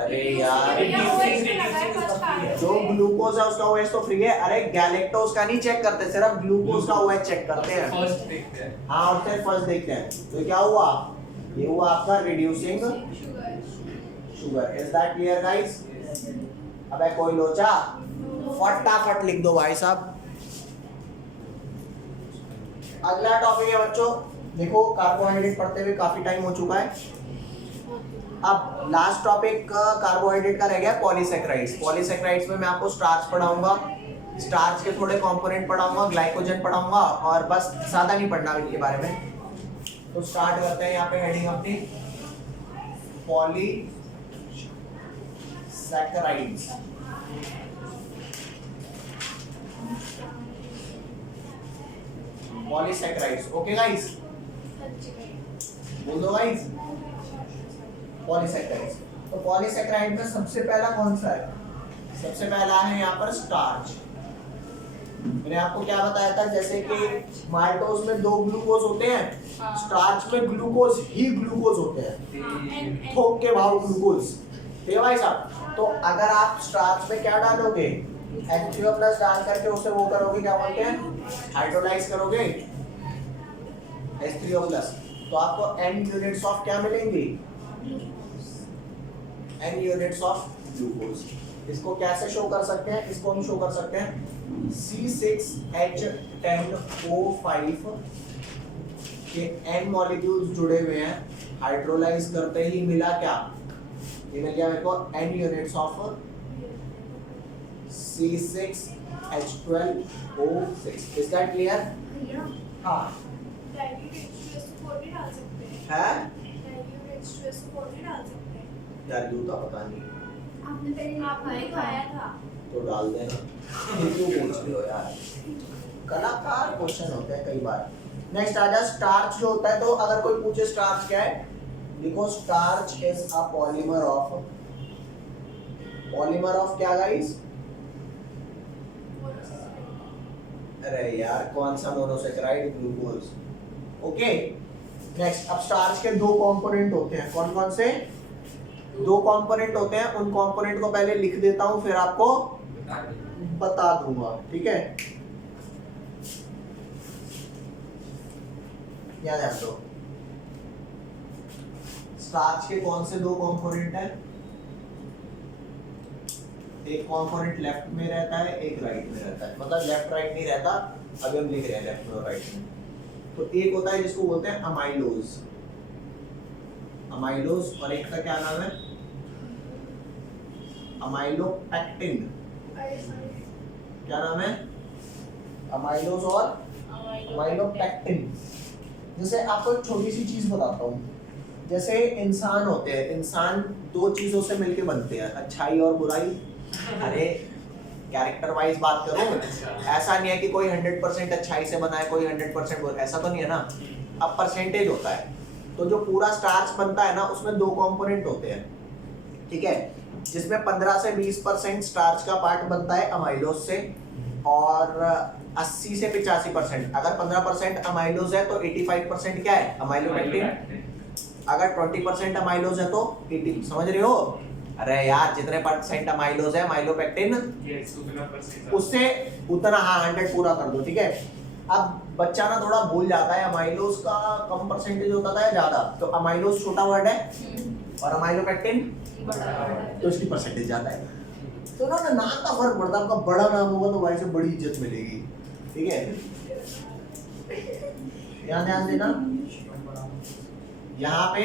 अरे यार जो ग्लूकोज है उसका OH तो फ्री है अरे गैलेक्टोज का नहीं चेक करते सिर्फ ग्लूकोज का OH चेक करते हैं फर्स्ट देखते हैं। हाँ और फिर फर्स्ट देखते हैं तो क्या हुआ ये हुआ आपका reducing sugar is that clear guys अबे कोई लोचा फटाफट लिख दो भाई साहब अगला टॉपिक है बच्चों देखो कार्बोहाइड्रेट पढ़ते हुए काफी टाइम हो चुका है अब लास्ट टॉपिक कार्बोहाइड्रेट का रह गया पॉलीसैकेराइड्स पॉलीसैकेराइड्स में मैं आपको स्टार्च पढ़ाऊंगा स्टार्च के थोड़े कंपोनेंट पढ़ाऊंगा ग्लाइकोजन पढ़ाऊंगा और बस ज्यादा नहीं पढ़ना इनके बारे में तो स्टार्ट करते हैं यहाँ पे हेडिंग अपनी पॉलीसैकेराइड्स पॉलीसैकेराइड्स ओके गाइस बोल दो गाइस पॉलीसैकेराइड्स तो पॉलीसैकेराइड में सबसे पहला कौन सा है सबसे पहला है यहाँ पर स्टार्च मैंने आपको क्या बताया था जैसे कि माल्टोज में 2 ग्लूकोज होते हैं स्टार्च में ग्लूकोज ही ग्लूकोज होते हैं थोक के भाव ग्लूकोज ठीक है भाई साहब तो अगर आप स्टार्च में क्या डालोगे H3O+ डाल करके उसे वो करोगे क्या बोलते हैं हाइड्रोलाइज करोगे H3O+ तो आपको n यूनिट्स ऑफ क्या मिलेंगी n यूनिट्स ऑफ ग्लूकोज इसको कैसे शो कर सकते हैं इसको हम शो कर सकते हैं C6H10O5 के n मॉलिक्यूल्स जुड़े हुए हैं हाइड्रोलाइज करते ही मिला क्या ये मिल गया मेरे को n units of C6H12O6 is that clear हाँ है यार यू तो पता नहीं आपने पहले खाया था तो डाल देना ये क्यों पूछ रहे हो यार कलाकार क्वेश्चन होते हैं कई बार नेक्स्ट आ जा स्टार्च जो होता है तो अगर कोई पूछे स्टार्च क्या है देखो starch is a polymer of क्या गाइस अरे यार कौन सा मोनोसैकेराइड ग्लूकोज ओके नेक्स्ट अब स्टार्च के 2 कंपोनेंट होते हैं कौन कौन से दो कंपोनेंट होते हैं, उन कंपोनेंट को पहले लिख देता हूं फिर आपको बता दूंगा, ठीक है। क्या ध्यान दो, स्टार्च के कौन से दो कंपोनेंट हैं? एक कंपोनेंट लेफ्ट में रहता है, एक राइट में रहता है, मतलब लेफ्ट राइट नहीं रहता, अभी हम लिख रहे हैं लेफ्ट में और राइट में। तो एक होता है जिसको बोलते हैं अमाइलोज, अमाइलोज, और एक का क्या नाम है? अमाइलोपेक्टिन। क्या नाम है? अमाइलोज और अमाइलोपेक्टिन। जैसे आपको एक छोटी सी चीज बताता हूँ, जैसे इंसान होते हैं, इंसान दो चीजों से मिलके बनते हैं, अच्छाई और बुराई। अरे कैरेक्टर वाइज बात करो, ऐसा नहीं है कि कोई 100% अच्छाई से बना है, कोई 100% बुराई, ऐसा तो नहीं है ना। अब परसेंटेज होता है, तो जो पूरा स्टार्च बनता है ना, उसमें दो कंपोनेंट होते हैं, ठीक है, जिसमें 15 से 20% स्टार्च का पार्ट बनता है अमाइलोज से, और 80 से 85%। अगर 15% अमाइलोज है तो 85% क्या है? अमाइलोपेक्टिन। अगर 20% अमाइलोज है तो 80, समझ रहे हो? अरे यार जितने परसेंट अमाइलोज है माइलोपेक्टिन उससे उतना, हाँ 100 पूरा कर दो, ठीक है। अब बच्चा ना थोड़ा भूल जाता है, अमाइलोज का कम परसेंटेज होता था या ज्यादा, तो अमाइलोज छोटा वर्ड है और अमाइलोपेक्टिन तो इसकी परसेंटेज ज्यादा है। तो ना नाम का फर्क पड़ता है, आपका बड़ा नाम होगा तो भाई से बड़ी इज्जत मिलेगी, ठीक है। ध्यान देना, यहाँ पे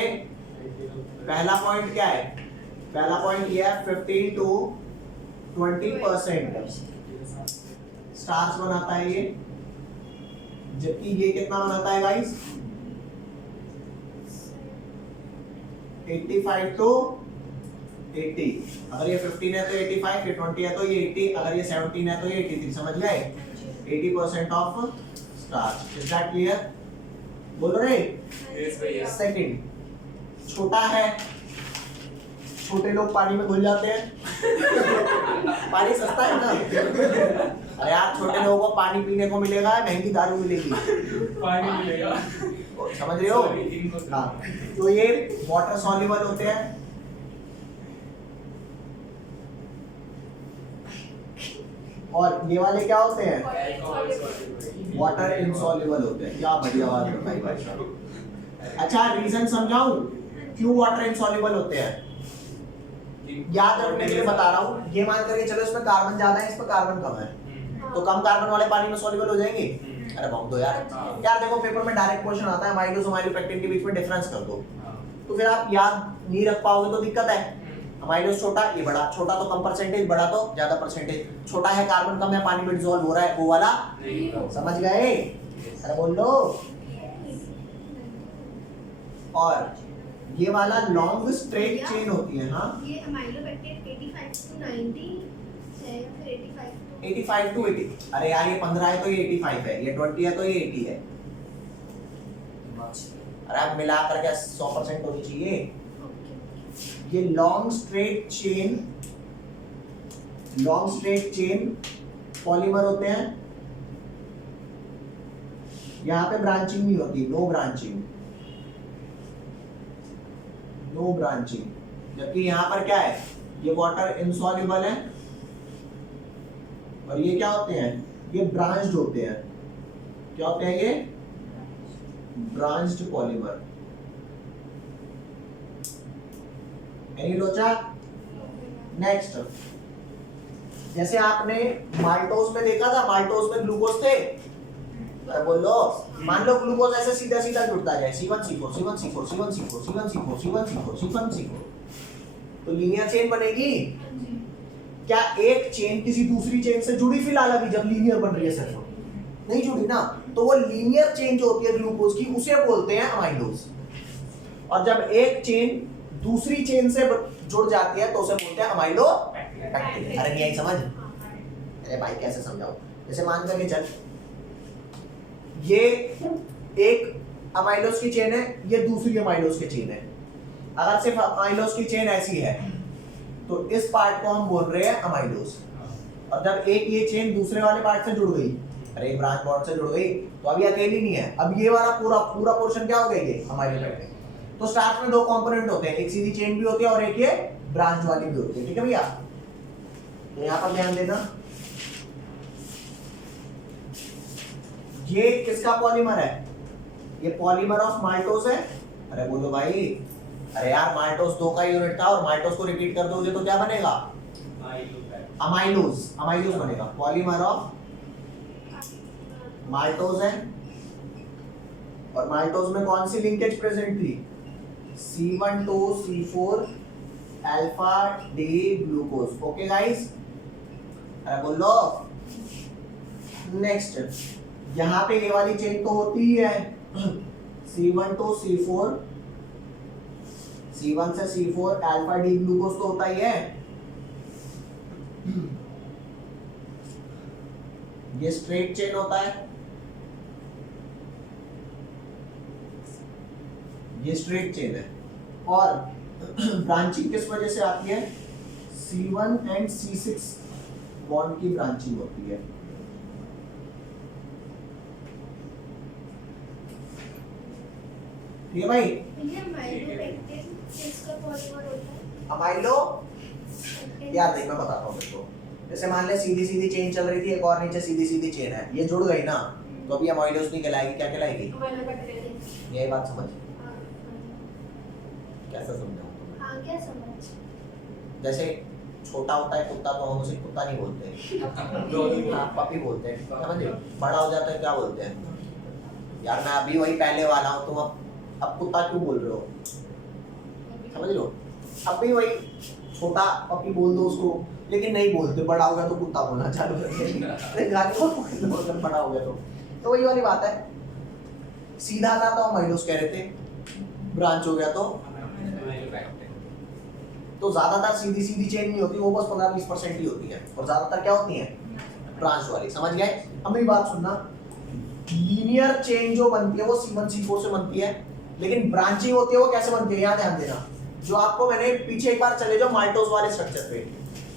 पहला पॉइंट क्या है? पहला पॉइंट ये है 15 to 20% स्टार्च बनाता है ये, जबकि ये कितना बनाता है गाइस? 85 to 80। अगर ये 15 है तो 85, ये 20 है तो ये 80, अगर ये 17 है तो ये 83, समझ गए? 80% of starch. Is that clear? बोलो रे। सेकंड, छोटा है, छोटे लोग पानी में घुल जाते हैं। पानी सस्ता है ना। अरे यार छोटे लोगों को पानी पीने को मिलेगा, महंगी दारू मिलेगी, पानी मिलेगा, समझ रहे हो? हाँ, तो ये वाटर सॉल्युबल होते हैं, और ये वाले क्या होते हैं? वाटर इनसॉल्युबल होते हैं। क्या बढ़िया बात बताई भाई साहब। अच्छा रीजन समझाऊं क्यों वाटर इनसॉल्युबल होते हैं? याद रखने के लिए बता रहा हूँ। ये मान करके चलो इसमें कार्बन ज्यादा है, इस पर कार्बन कम है, तो कम कार्बन वाले पानी में सॉल्युबल हो जाएंगे। अरे बहुत दो यार, यार देखो पेपर में डायरेक्ट क्वेश्चन आता है अमाइलोज और माइलोपेक्टिन के बीच में डिफरेंस कर दो, तो फिर आप याद नहीं रख पाओगे तो दिक्कत है। अमाइलोज छोटा, ये बड़ा, छोटा तो कम परसेंटेज, बड़ा तो ज्यादा परसेंटेज। छोटा है कार्बन कम है, पानी में डिसॉल्व हो रहा है, वो वाला समझ गए? अरे बोल लो। और ये वाला लॉन्ग स्ट्रेट चेन होती है। हाँ ये अमाइलोपेक्टिन 85 to 90 है या फिर 85 85 to 80। अरे यार ये 15 है तो ये 85 है, ये 20 है तो ये 80 है। अरे आप मिला करके 100% होनी चाहिए। ये लॉन्ग स्ट्रेट चेन पॉलीमर होते हैं। यहाँ पे ब्रांचिंग नहीं होती, नो ब्रांचिंग, जबकि यहाँ पर क्या है? ये वाटर इनसॉल्युबल है, और ये क्या होते हैं? ये ब्रांच्ड होते हैं। क्या होते हैं ये? Branched polymer. एनी लोचा? नेक्स्ट, जैसे आपने माल्टोज में देखा था, माल्टोज में ग्लूकोज थे, बोलो मान लो ग्लूकोज ऐसे सीधा सीधा जुड़ता है, C1C4 C1C4 C1C4 C1C4 C1C4 C1C4, तो लीनियर चेन बनेगी। क्या एक चेन किसी दूसरी चेन से जुड़ी फिलहाल अभी जब लीनियर बन रही है? सिर्फ नहीं जुड़ी ना, तो वो लीनियर चेन जो होती है ग्लूकोज की उसे बोलते हैं अमाइलोज। और जब एक चेन दूसरी चेन से जुड़ जाती है तो उसे बोलते हैं अमाइलोपेक्टिन। अरे नहीं आई समझ? अरे भाई कैसे समझाओ? जैसे मान करके चल, ये एक अमाइलोज की चेन है, ये दूसरी अमाइलोज की चेन है। अगर सिर्फ अमाइलोज की चेन ऐसी है तो इस पार्ट को हम बोल रहे हैं अमाइलोज। और जब एक ये चेन दूसरे वाले पार्ट से जुड़ गई, अरे एक ब्रांच बॉन्ड से जुड़ गई, तो अभी अकेली नहीं है, अब ये वाला पूरा पोर्शन क्या हो गया? ये अमाइलोपेक्टिन। तो स्टार्च में दो कंपोनेंट होते हैं, एक सीधी चेन भी होती है और एक ये ब्रांच वाली भी होती है, ठीक है भैया। तो यहां पर ध्यान देना, ये किसका पॉलीमर है, ये पॉलीमर ऑफ माल्टोज है। अरे बोलो भाई, अरे यार माल्टोज 2 का यूनिट था और माल्टोज को रिपीट कर दोगे तो क्या बनेगा, अमाइलोज, अमाइलोज बनेगा। पॉलीमर ऑफ माल्टोज है और माल्टोज में कौन सी लिंकेज प्रेजेंट थी, C12C4 alpha D glucose. Okay guys, अरे बोलो। नेक्स्ट, यहां पे ये वाली चेन तो होती ही है, C12C4, C1 से C4 अल्फा डी ग्लूकोज तो होता ही है। ये स्ट्रेट चेन होता है, ये स्ट्रेट चेन है। और ब्रांचिंग किस वजह से आती है, C1 एंड C6 बॉन्ड की ब्रांचिंग होती है। ठीक है भाई। ये माइलोपेक्टिन किसका पॉलीमर होता है? अमाइलो, यार देख मैं बताता हूँ तेरे को। जैसे मान ले सीधी सीधी चेन चल रही थी, एक और नीचे सीधी सीधी चेन है, ये जुड़ गई ना, तो अभी अमाइलोज नहीं कहलाएगी, क्या कहलाएगी, माइलोपेक्टिन। यही बात समझ, हाँ, कैसे समझाऊं। हाँ क्या समझ? जैसे छोटा होता है कुत्ता तो हम उसे कुत्ता नहीं बोलते, हाँ पपी बोलते हैं, समझे। बड़ा हो जाता है क्या बोलते हैं, यार मैं अभी वही पहले वाला हूँ, तुम अब कुत्ता क्यों बोल रहे हो, समझ लो। अब भी वही छोटा पपी बोल दो उसको, लेकिन नहीं बोलते, बड़ा हो गया तो कुत्ता बोलना चालू कर देंगे, गाली को पकड़ लो अगर बड़ा हो गया तो वही वाली बात है। सीधा था तो हम माइलोस कह रहे थे, ब्रांच हो गया तो ज्यादातर सीधी सीधी चेन नहीं होती, वो बस 15-20% ही होती है, और ज्यादातर क्या होती है, ब्रांच वाली। समझ गए। अब मेरी बात सुनना, लीनियर चेन जो बनती है वो C1 C4 से बनती है, लेकिन ब्रांचिंग होती है वो कैसे बनती है, यहाँ ध्यान देना। जो आपको मैंने पीछे एक बार चले जाओ माल्टोज वाले स्ट्रक्चर पे,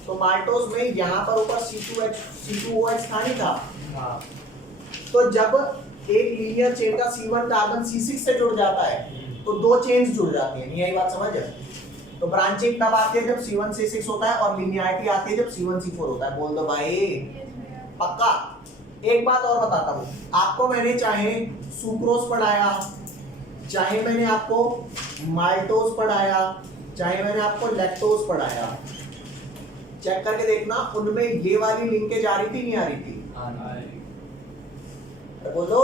तो माल्टोज में यहाँ पर ऊपर C2OH था नहीं था, तो जब एक लीनियर चेन का C1 कार्बन C6 से जुड़ जाता है तो दो चेन्स जुड़ जाती हैं, यही बात समझ है। तो ब्रांचिंग तब आती है जब C1 C6 होता है, और लीनियरिटी आती है जब C1 C4 होता है। बोल दो भाई, पक्का। एक बात और बताता हूँ आपको, मैंने चाहे सुक्रोज पढ़ाया, चाहे मैंने आपको माल्टोज पढ़ाया, चाहे मैंने आपको लैक्टोज पढ़ाया, चेक करके देखना उनमें ये वाली लिंकेज आ रही थी नहीं आ रही थी, तो बोलो।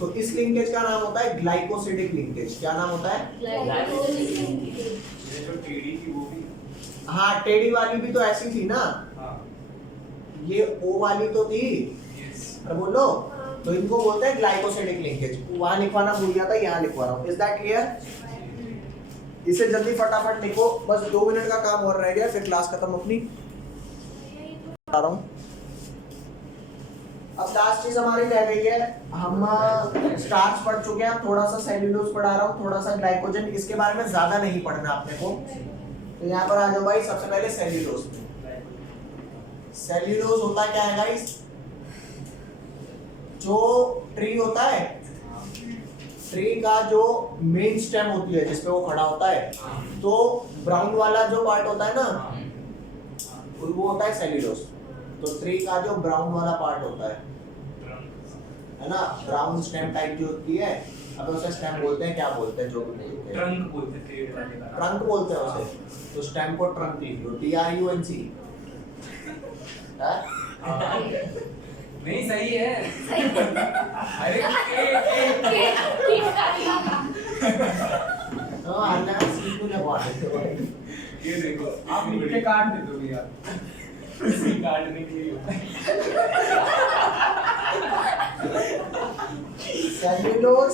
तो इस लिंकेज का नाम होता है ग्लाइकोसिडिक लिंकेज। क्या नाम होता है, जो टेढ़ी थी वो भी, हाँ टेढ़ी वाली भी तो ऐसी थी ना, ये O वाली तो थी, अरे बोलो। तो इनको बोलते हैं ग्लाइकोसिडिक लिंकेज। वहां लिखवाना भूल गया था, यहाँ लिखवा रहा हूँ। Is that clear? इसे जल्दी फटाफट लिखो, बस 2 मिनट का काम और रह गया, फिर क्लास खत्म अपनी। बता रहा हूँ, अब लास्ट चीज हमारी रह गई है, हम स्टार्च पढ़ चुके हैं, थोड़ा सा सेल्यूलोज पढ़ा रहा हूँ, थोड़ा सा ग्लाइकोजन। इसके बारे में ज्यादा नहीं पढ़ना आपने को। तो यहाँ पर आ जाओ भाई, सबसे पहले सेल्यूलोज। सेल्यूलोज होता क्या है गाइस, जो ट्री होता है, ट्री का जो मेन स्टेम होती है जिसपे वो खड़ा होता है, तो ब्राउन वाला जो पार्ट होता है ना, वो होता है सेल्यूलोज। तो ट्री का जो ब्राउन वाला पार्ट होता है ना, ब्राउन स्टेम टाइप जो होती है, अब उसे स्टेम बोलते हैं, क्या बोलते हैं, जो भी बोलते हैं, ट्रंक बोलते थे, ट्रंक बोलते हैं उसे। तो स्टेम को ट्रंक लिख लो, TRUNC। नहीं सही है, अरे तो अन्ना सीख को लगवा देते हो। ये देखो, आप लिख के काट देते हो यार, इसी काटने के लिए होता सेल्यूलोज,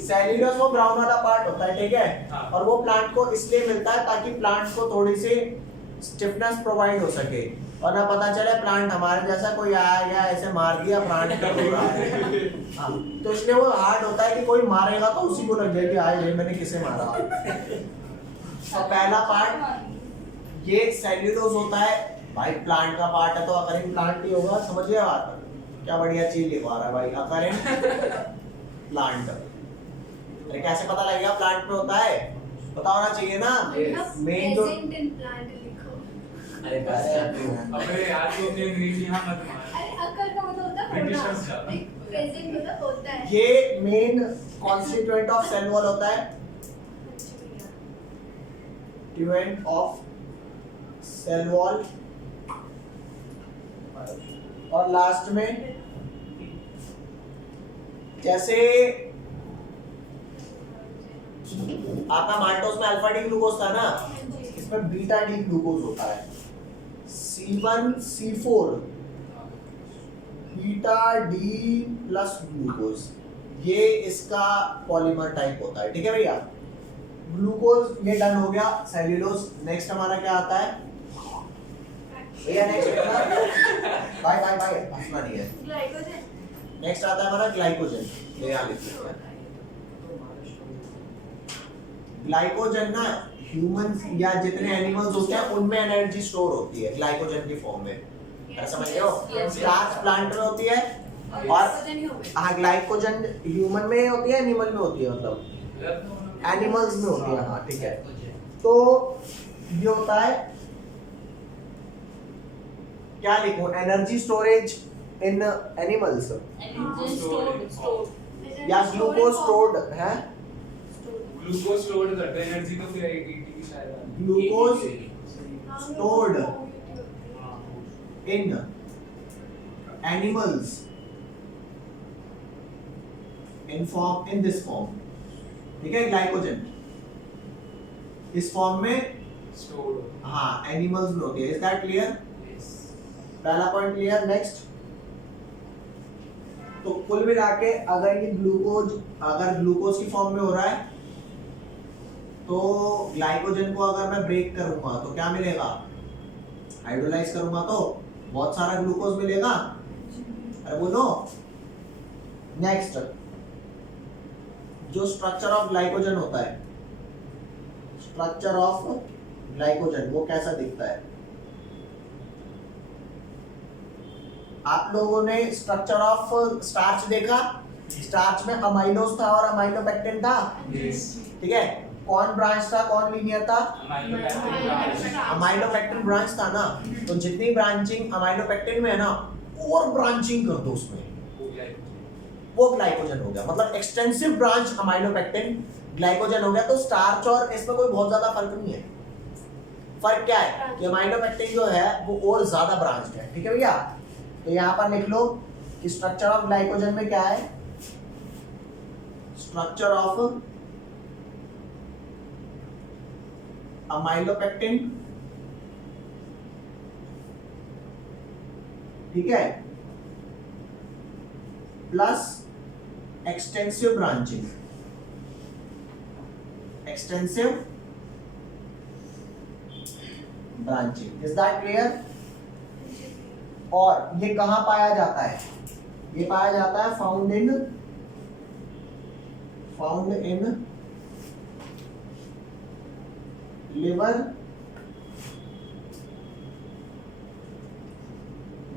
सेल्यूलोज वो ब्राउन वाला पार्ट होता है, ठीक है। हाँ। और वो प्लांट को इसलिए मिलता है ताकि प्लांट को थोड़ी सी स्टिफनेस प्रोवाइड हो सके, और ना पता चले प्लांट हमारे जैसा कोई आया गया ऐसे मार दिया प्लांट का हो रहा है। हाँ, तो इसलिए वो हार्ड होता है कि कोई मारेगा तो उसी को लग जाएगी आए ये मैंने किसे मारा। तो पहला पार्ट ये सेल्यूलोज होता है भाई, प्लांट का पार्ट है तो अकरिंग प्लांट ही होगा। समझ गए बात, क्या बढ़िया चीज लिखवा रहा है भाई, अकरिंग प्लांट अरे कैसे पता लगेगा प्लांट में होता है? पता होना चाहिए ना। मेन जो प्रेजेंट इन प्लांट लिखो। अरे बस अबे यार तू अपने अंग्रेजी यहाँ मत मार। अरे अक्कल का मतलब होता है Britishers का। होना। प्रेजेंट मतलब होता है। ये main constituent of cell wall होता है, कॉन्स्टिट्यूएंट ऑफ सेल वॉल। और लास्ट में जैसे आपका माल्टोस में अल्फा डी ग्लूकोज था ना, इसमें बीटा डी ग्लूकोज होता है। C1C4 beta D plus glucose, ये इसका पॉलीमर टाइप होता है। ठीक है भैया, ग्लूकोज ये डन हो गया, सेल्यूलोज। नेक्स्ट हमारा क्या आता है भैया? नेक्स्ट बाय बाय बाय, हंसना नहीं है। ग्लाइकोजन। नेक्स्ट आता है हमारा ग्लाइकोजन। ये यहाँ लिख लेते हैं। ग्लाइकोजन ना ह्यूमंस या जितने एनिमल्स होते हैं उनमें एनर्जी स्टोर होती है ग्लाइकोजन की फॉर्म में। क्या समझ रहे हो? स्टार्च प्लांट में होती है और हाँ ग्लाइकोजन ह्यूमन में होती है, एनिमल में होती है, मतलब एनिमल्स में होती है। हाँ ठीक है, तो ये होता है, क्या लिखूं? एनर्जी स्टोरेज इन एनिमल्स या ग्लूकोज स्टोर्ड है। ग्लूकोज स्टोर्ड करते हैं एनर्जी तो फिर एटीपी शायद। Glucose stored in animals in this form. ठीक है, ग्लाइकोजन इस फॉर्म में स्टोर्ड। हाँ एनिमल्स में होती है। Is that clear? पहला पॉइंट क्लियर। नेक्स्ट, तो कुल मिला के अगर ये ग्लूकोज की फॉर्म में हो रहा है तो ग्लाइकोजन को अगर मैं ब्रेक करूंगा तो क्या मिलेगा? हाइड्रोलाइज करूंगा तो बहुत सारा ग्लूकोज मिलेगा। अरे बोलो। नेक्स्ट, जो स्ट्रक्चर ऑफ ग्लाइकोजन होता है, स्ट्रक्चर ऑफ ग्लाइकोजन वो कैसा दिखता है? आप लोगों ने स्ट्रक्चर ऑफ स्टार्च देखा? स्टार्च में अमाइलोज था और अमाइलोपेक्टिन था। ठीक है, कौन ब्रांच था, कौन लीनियर था? अमाइलोपेक्टिन ब्रांच था ना। तो जितनी ब्रांचिंग अमाइलोपेक्टिन में है ना, और ब्रांचिंग कर दो उसमें, वो ग्लाइकोजन हो गया। मतलब एक्सटेंसिव ब्रांच अमाइलोपेक्टिन ग्लाइकोजन हो गया। तो स्टार्च और इसमें कोई बहुत ज्यादा फर्क नहीं है। फर्क क्या है कि अमाइलोपेक्टिन जो है वो और ज्यादा ब्रांच है। ठीक है भैया, तो यहां पर लिख लो कि स्ट्रक्चर ऑफ ग्लाइकोजन में क्या है? स्ट्रक्चर ऑफ अमाइलोपेक्टिन, ठीक है, plus extensive branching, extensive branching. Is that clear? और ये कहां पाया जाता है? ये पाया जाता है found in liver,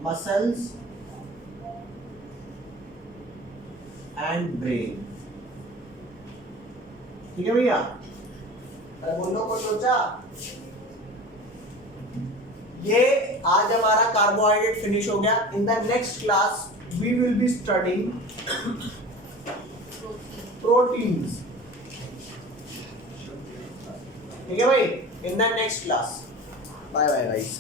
muscles and brain. ठीक है भैया? अरे बोलो को सोचा। ये आज हमारा कार्बोहाइड्रेट फिनिश हो गया। In the next class we will be studying proteins. ठीक है भाई? In the next class. Bye bye guys.